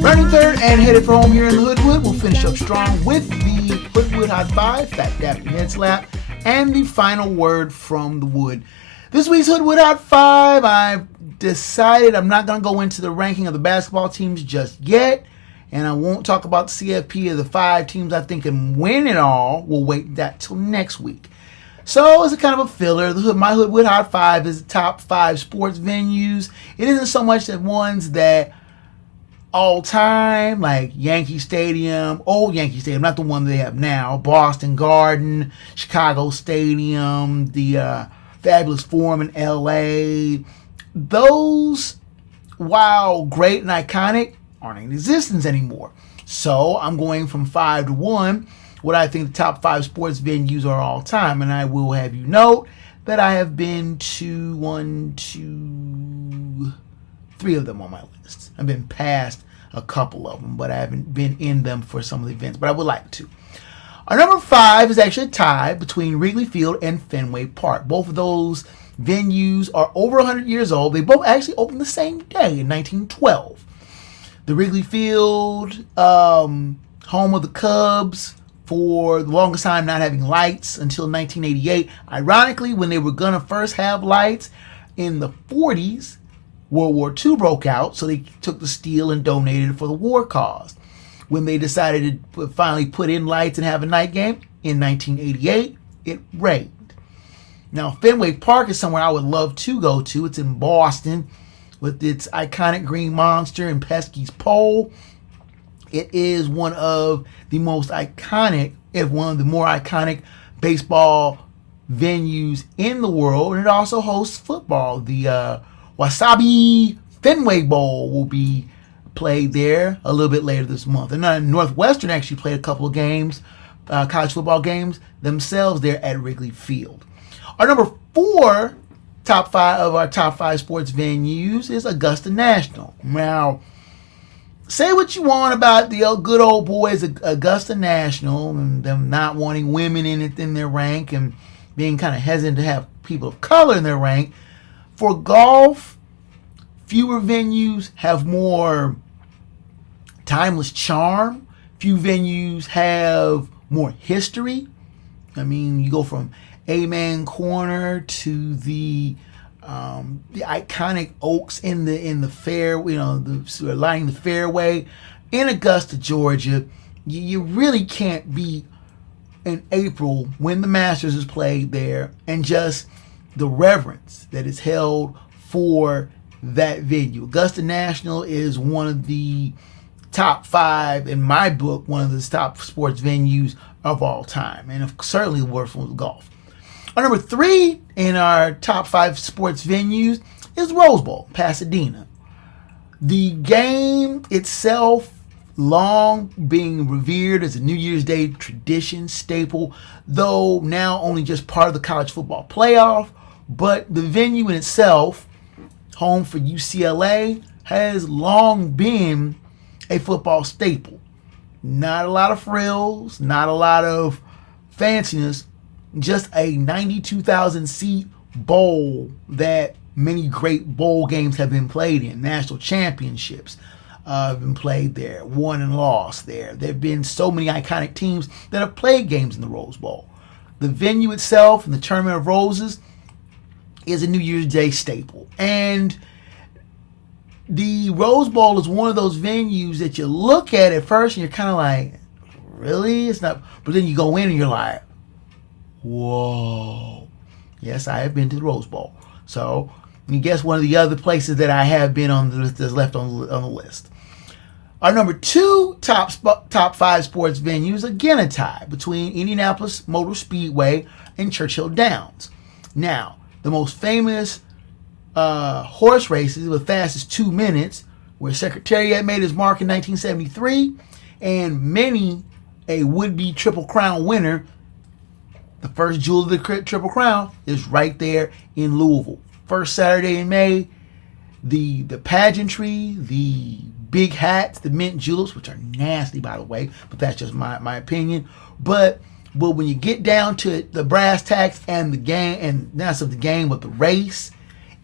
Running third and headed for home here in the Hoodwood. We'll finish up strong with the Hoodwood Hot 5, Phat Dap, Head Slap, and the final word from the Wood. This week's Hoodwood Hot 5, I've decided I'm not going to go into the ranking of the basketball teams just yet, and I won't talk about the CFP of the 5 teams I think can win it all. We'll wait that till next week. So it's a kind of a filler. My Hoodwood Hot 5 is the top 5 sports venues. It isn't so much the ones that all time, like Yankee Stadium, old Yankee Stadium, not the one they have now, Boston Garden, Chicago Stadium, the Fabulous Forum in LA. Those, while great and iconic, aren't in existence anymore. So I'm going from 5 to 1, what I think the top 5 sports venues are all time. And I will have you note that I have been to 3 of them on my list. I've been past a couple of them, but I haven't been in them for some of the events, but I would like to. Our number 5 is actually a tie between Wrigley Field and Fenway Park. Both of those venues are over 100 years old. They both actually opened the same day in 1912. The Wrigley Field, home of the Cubs, for the longest time not having lights until 1988. Ironically, when they were going to first have lights in the 40s, World War II broke out, so they took the steel and donated it for the war cause. When they decided to finally put in lights and have a night game in 1988, it rained. Now, Fenway Park is somewhere I would love to go to. It's in Boston with its iconic green monster and Pesky's pole. It is one of the most iconic, if one of the more iconic baseball venues in the world. And it also hosts football. The Wasabi Fenway Bowl will be played there a little bit later this month. And Northwestern actually played a couple of games, college football games themselves there at Wrigley Field. Our number 4 top 5 of our top 5 sports venues is Augusta National. Now, say what you want about the good old boys at Augusta National and them not wanting women in their rank and being kind of hesitant to have people of color in their rank. For golf, fewer venues have more timeless charm. Few venues have more history. I mean, you go from Amen Corner to the iconic oaks in the fair, lining the fairway in Augusta, Georgia. You really can't beat in April when the Masters is played there, and just the reverence that is held for that venue. Augusta National is one of the top 5, in my book, one of the top sports venues of all time, and certainly worth for golf. Our number 3 in our top 5 sports venues is Rose Bowl, Pasadena. The game itself, long being revered as a New Year's Day tradition staple, though now only just part of the college football playoff, but the venue in itself, home for UCLA, has long been a football staple. Not a lot of frills, not a lot of fanciness, just a 92,000 seat bowl that many great bowl games have been played in. National championships have been played there, won and lost there. There have been so many iconic teams that have played games in the Rose Bowl. The venue itself and the Tournament of Roses is a New Year's Day staple. And the Rose Bowl is one of those venues that you look at first and you're kind of like, really? It's not. But then you go in and you're like, whoa. Yes, I have been to the Rose Bowl. So, you guess one of the other places that I have been on the list that's left on the list. Our number 2 top 5 sports venues, again a tie between Indianapolis Motor Speedway and Churchill Downs. Now, the most famous horse races with fastest 2 minutes, where Secretariat made his mark in 1973, and many a would-be Triple Crown winner. The first jewel of the Triple Crown is right there in Louisville. First Saturday in May, the pageantry, the big hats, the mint juleps, which are nasty by the way, but that's just my opinion. But when you get down to it, the brass tacks and the game, and not of the game, but the race,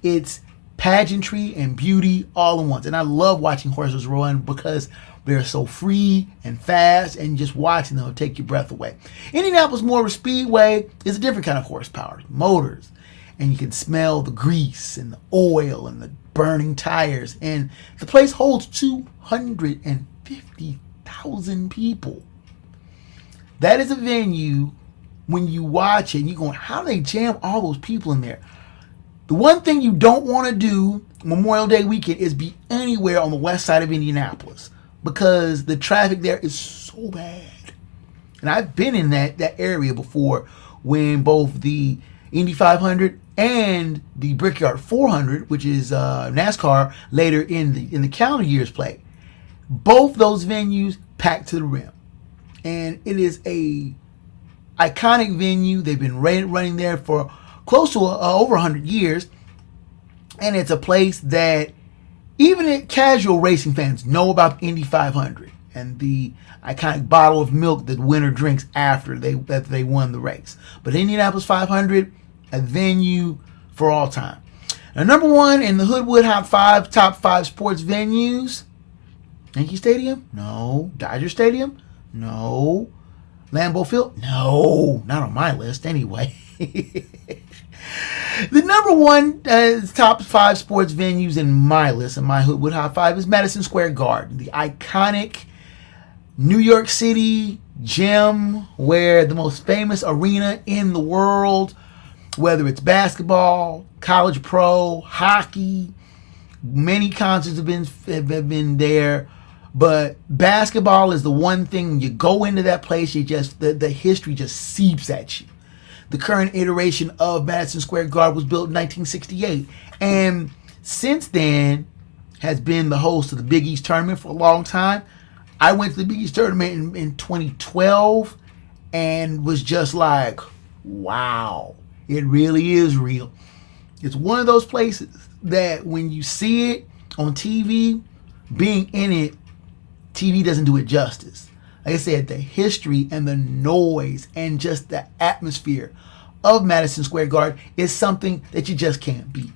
it's pageantry and beauty all in once. And I love watching horses run because they're so free and fast, and just watching them will take your breath away. Indianapolis Motor Speedway is a different kind of horsepower, motors, and you can smell the grease and the oil and the burning tires. And the place holds 250,000 people. That is a venue, when you watch it, and you're going, how do they jam all those people in there? The one thing you don't want to do Memorial Day weekend is be anywhere on the west side of Indianapolis, because the traffic there is so bad. And I've been in that area before, when both the Indy 500 and the Brickyard 400, which is NASCAR later in the calendar years, play. Both those venues packed to the rim. And it is a iconic venue. They've been running there for close to over 100 years. And it's a place that even casual racing fans know about Indy 500 and the iconic bottle of milk that winner drinks after they won the race. But Indianapolis 500, a venue for all time. Now, number 1 in the Hoodwood top 5 sports venues, Yankee Stadium? No. Dodger Stadium? No. Lambeau Field? No. Not on my list anyway. The number 1 top 5 sports venues in my list, in my Hoodwood High 5, is Madison Square Garden, the iconic New York City gem, where the most famous arena in the world, whether it's basketball, college pro, hockey, many concerts have been there. But basketball is the one thing, when you go into that place, you just the history just seeps at you. The current iteration of Madison Square Garden was built in 1968, and since then has been the host of the Big East tournament for a long time. I went to the Big East tournament in 2012 and was just like, wow, it really is real. It's one of those places that when you see it on TV, being in it, TV doesn't do it justice. Like I said, the history and the noise and just the atmosphere of Madison Square Garden is something that you just can't beat.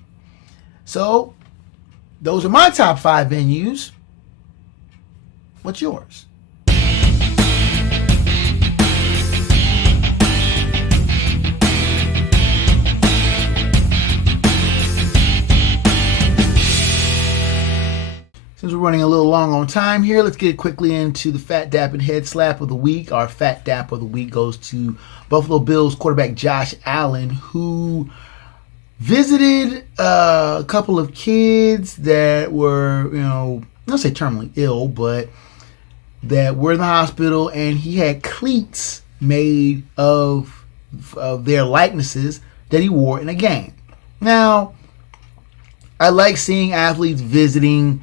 So, those are my top 5 venues. What's yours? Since we're running a little long on time here, let's get quickly into the Fat Dap and Head Slap of the week. Our Fat Dap of the week goes to Buffalo Bills quarterback Josh Allen, who visited a couple of kids that were, not say terminally ill, but that were in the hospital, and he had cleats made of their likenesses that he wore in a game. Now, I like seeing athletes visiting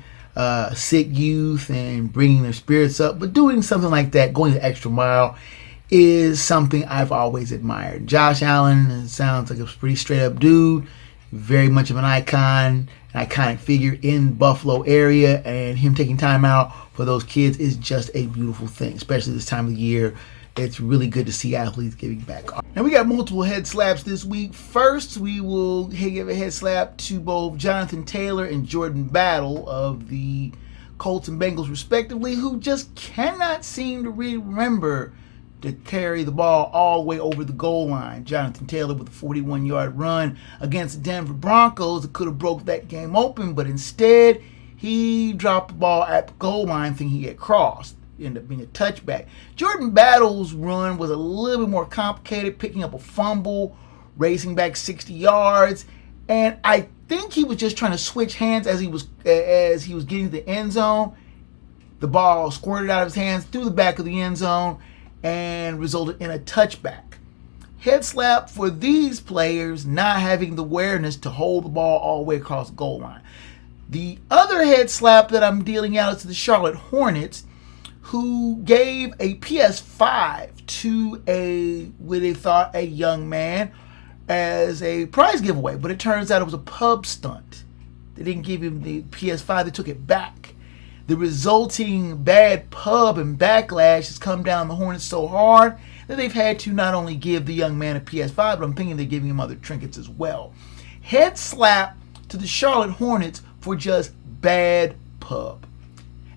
sick youth and bringing their spirits up, but doing something like that, going the extra mile, is something I've always admired. Josh Allen sounds like a pretty straight up dude, very much of an icon, an iconic figure in Buffalo area, and him taking time out for those kids is just a beautiful thing, especially this time of the year. It's really good to see athletes giving back. Now, we got multiple head slaps this week. First, we will give a head slap to both Jonathan Taylor and Jordan Battle of the Colts and Bengals, respectively, who just cannot seem to remember to carry the ball all the way over the goal line. Jonathan Taylor with a 41-yard run against the Denver Broncos that could have broke that game open, but instead he dropped the ball at the goal line thinking he had crossed. Ended up being a touchback. Jordan Battle's run was a little bit more complicated, picking up a fumble, racing back 60 yards, and I think he was just trying to switch hands as he was getting to the end zone. The ball squirted out of his hands through the back of the end zone and resulted in a touchback. Head slap for these players not having the awareness to hold the ball all the way across the goal line. The other head slap that I'm dealing out is to the Charlotte Hornets, who gave a PS5 to what they thought a young man as a prize giveaway, but it turns out it was a pub stunt. They didn't give him the PS5, they took it back. The resulting bad pub and backlash has come down the Hornets so hard that they've had to not only give the young man a PS5, but I'm thinking they're giving him other trinkets as well. Head slap to the Charlotte Hornets for just bad pub.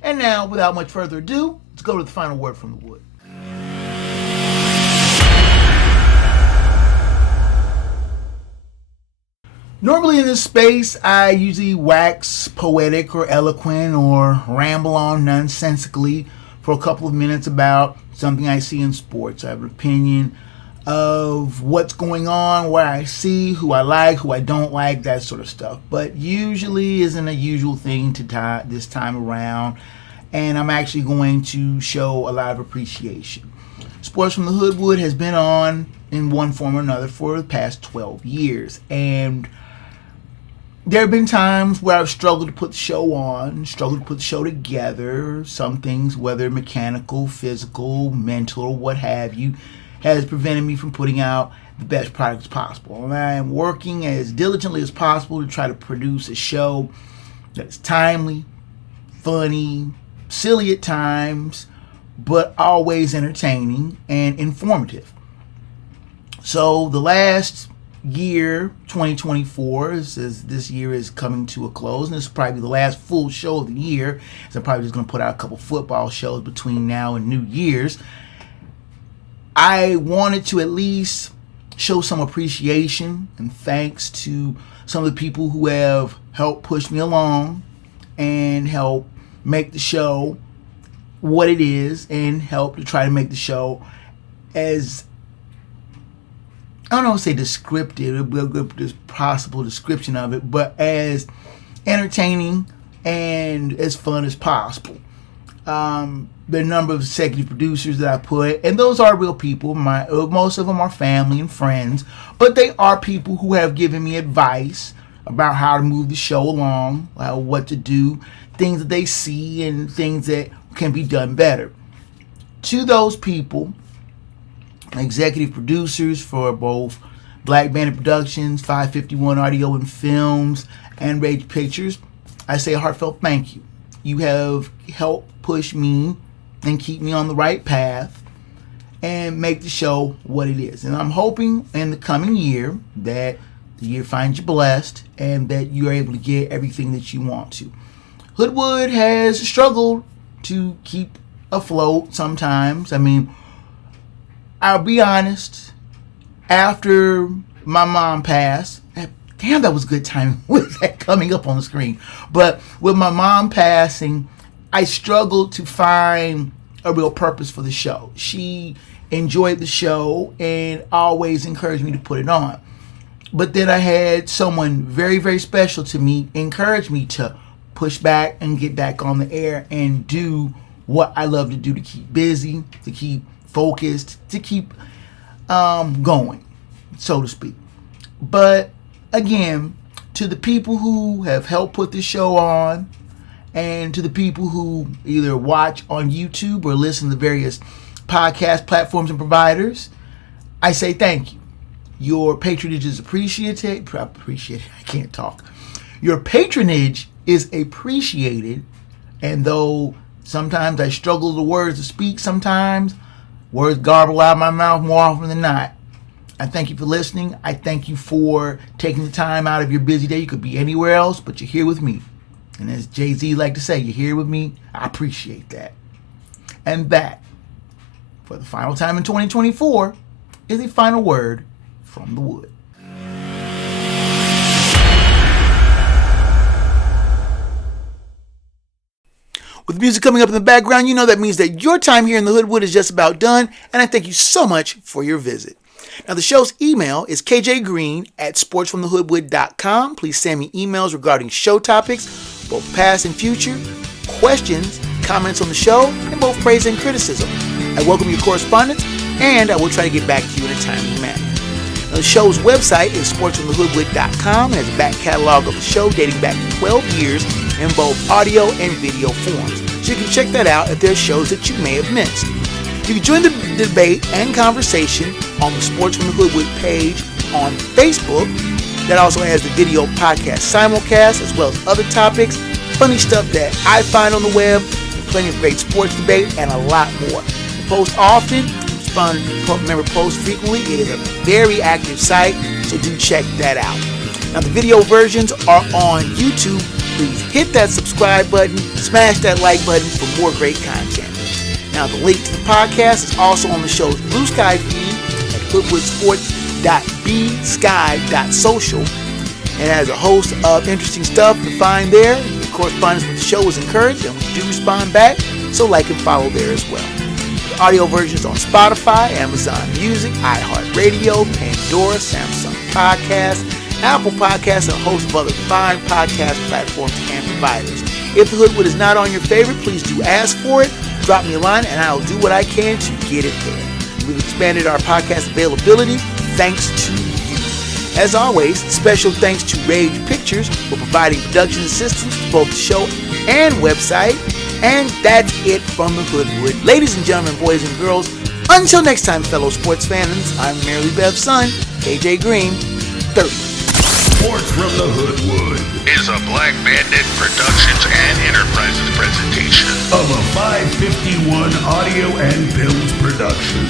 And now, without much further ado, let's go to the final word from the wood. Normally in this space, I usually wax poetic or eloquent or ramble on nonsensically for a couple of minutes about something I see in sports. I have an opinion of what's going on, where I see, who I like, who I don't like, that sort of stuff. But usually isn't a usual thing to this time around, and I'm actually going to show a lot of appreciation. Sports from the Hoodwood has been on in one form or another for the past 12 years, and there have been times where I've struggled to put the show on, struggled to put the show together. Some things, whether mechanical, physical, mental, or what have you, has prevented me from putting out the best products possible. And I am working as diligently as possible to try to produce a show that's timely, funny, silly at times, but always entertaining and informative. So the last year, 2024, as this year is coming to a close, and this is probably the last full show of the year, so I'm probably just going to put out a couple football shows between now and New Year's. I wanted to at least show some appreciation and thanks to some of the people who have helped push me along and help make the show what it is, and help to try to make the show as, I don't know, say descriptive, as possible description of it, but as entertaining and as fun as possible. The number of executive producers that I put, and those are real people. Most of them are family and friends, but they are people who have given me advice about how to move the show along, what to do, things that they see, and things that can be done better. To those people, executive producers for both Black Bandit Productions, 551 Audio and Films, and Rage Pictures, I say a heartfelt thank you. You have helped push me and keep me on the right path and make the show what it is. And I'm hoping in the coming year that the year finds you blessed and that you're able to get everything that you want to. Hoodwood has struggled to keep afloat sometimes. I mean, I'll be honest, after my mom passed, damn, that was good timing with that coming up on the screen. But with my mom passing, I struggled to find a real purpose for the show. She enjoyed the show and always encouraged me to put it on. But then I had someone very, very special to me encourage me to push back and get back on the air and do what I love to do, to keep busy, to keep focused, to keep going, so to speak. But again, to the people who have helped put this show on, and to the people who either watch on YouTube or listen to various podcast platforms and providers, I say thank you. Your patronage is appreciated. I can't talk. Your patronage is appreciated, and though sometimes I struggle with the words to speak, sometimes words garble out of my mouth more often than not, I thank you for listening. I thank you for taking the time out of your busy day. You could be anywhere else, but you're here with me. And as Jay-Z like to say, you're here with me. I appreciate that. And that, for the final time in 2024, is a final word from the wood. With music coming up in the background, you know that means that your time here in the Hoodwood is just about done, and I thank you so much for your visit. Now, the show's email is kjgreen@sportsfromthehoodwood.com. Please send me emails regarding show topics, both past and future, questions, comments on the show, and both praise and criticism. I welcome your correspondence, and I will try to get back to you in a timely manner. Now, the show's website is sportsfromthehoodwood.com and has a back catalog of the show dating back 12 years in both audio and video forms. So you can check that out if there are shows that you may have missed. You can join the debate and conversation on the Sports from the Hoodwood page on Facebook. That also has the video podcast simulcast, as well as other topics, funny stuff that I find on the web, plenty of great sports debate, and a lot more. I post often, respond to member posts frequently. It is a very active site, so do check that out. Now, the video versions are on YouTube. Please hit that subscribe button, smash that like button for more great content. Now, the link to the podcast is also on the show's Blue Sky feed at hoodwoodsports.bsky.social, and has a host of interesting stuff to find there. Correspondence with the show is encouraged, and we do respond back, so like and follow there as well. The audio version is on Spotify, Amazon Music, iHeartRadio, Pandora, Samsung Podcasts, Apple Podcasts, and a host of other fine podcast platforms and providers. If the Hoodwood is not on your favorite, please do ask for it. Drop me a line, and I'll do what I can to get it there. We've expanded our podcast availability thanks to you. As always, special thanks to Rage Pictures for providing production assistance to both the show and website. And that's it from the Hoodwood. Ladies and gentlemen, boys and girls, until next time, fellow sports fans, I'm Mary Bev's son, KJ Green, 30. Sports from the Hoodwood is a Black Bandit Productions and Enterprises presentation of a 551 audio and films production.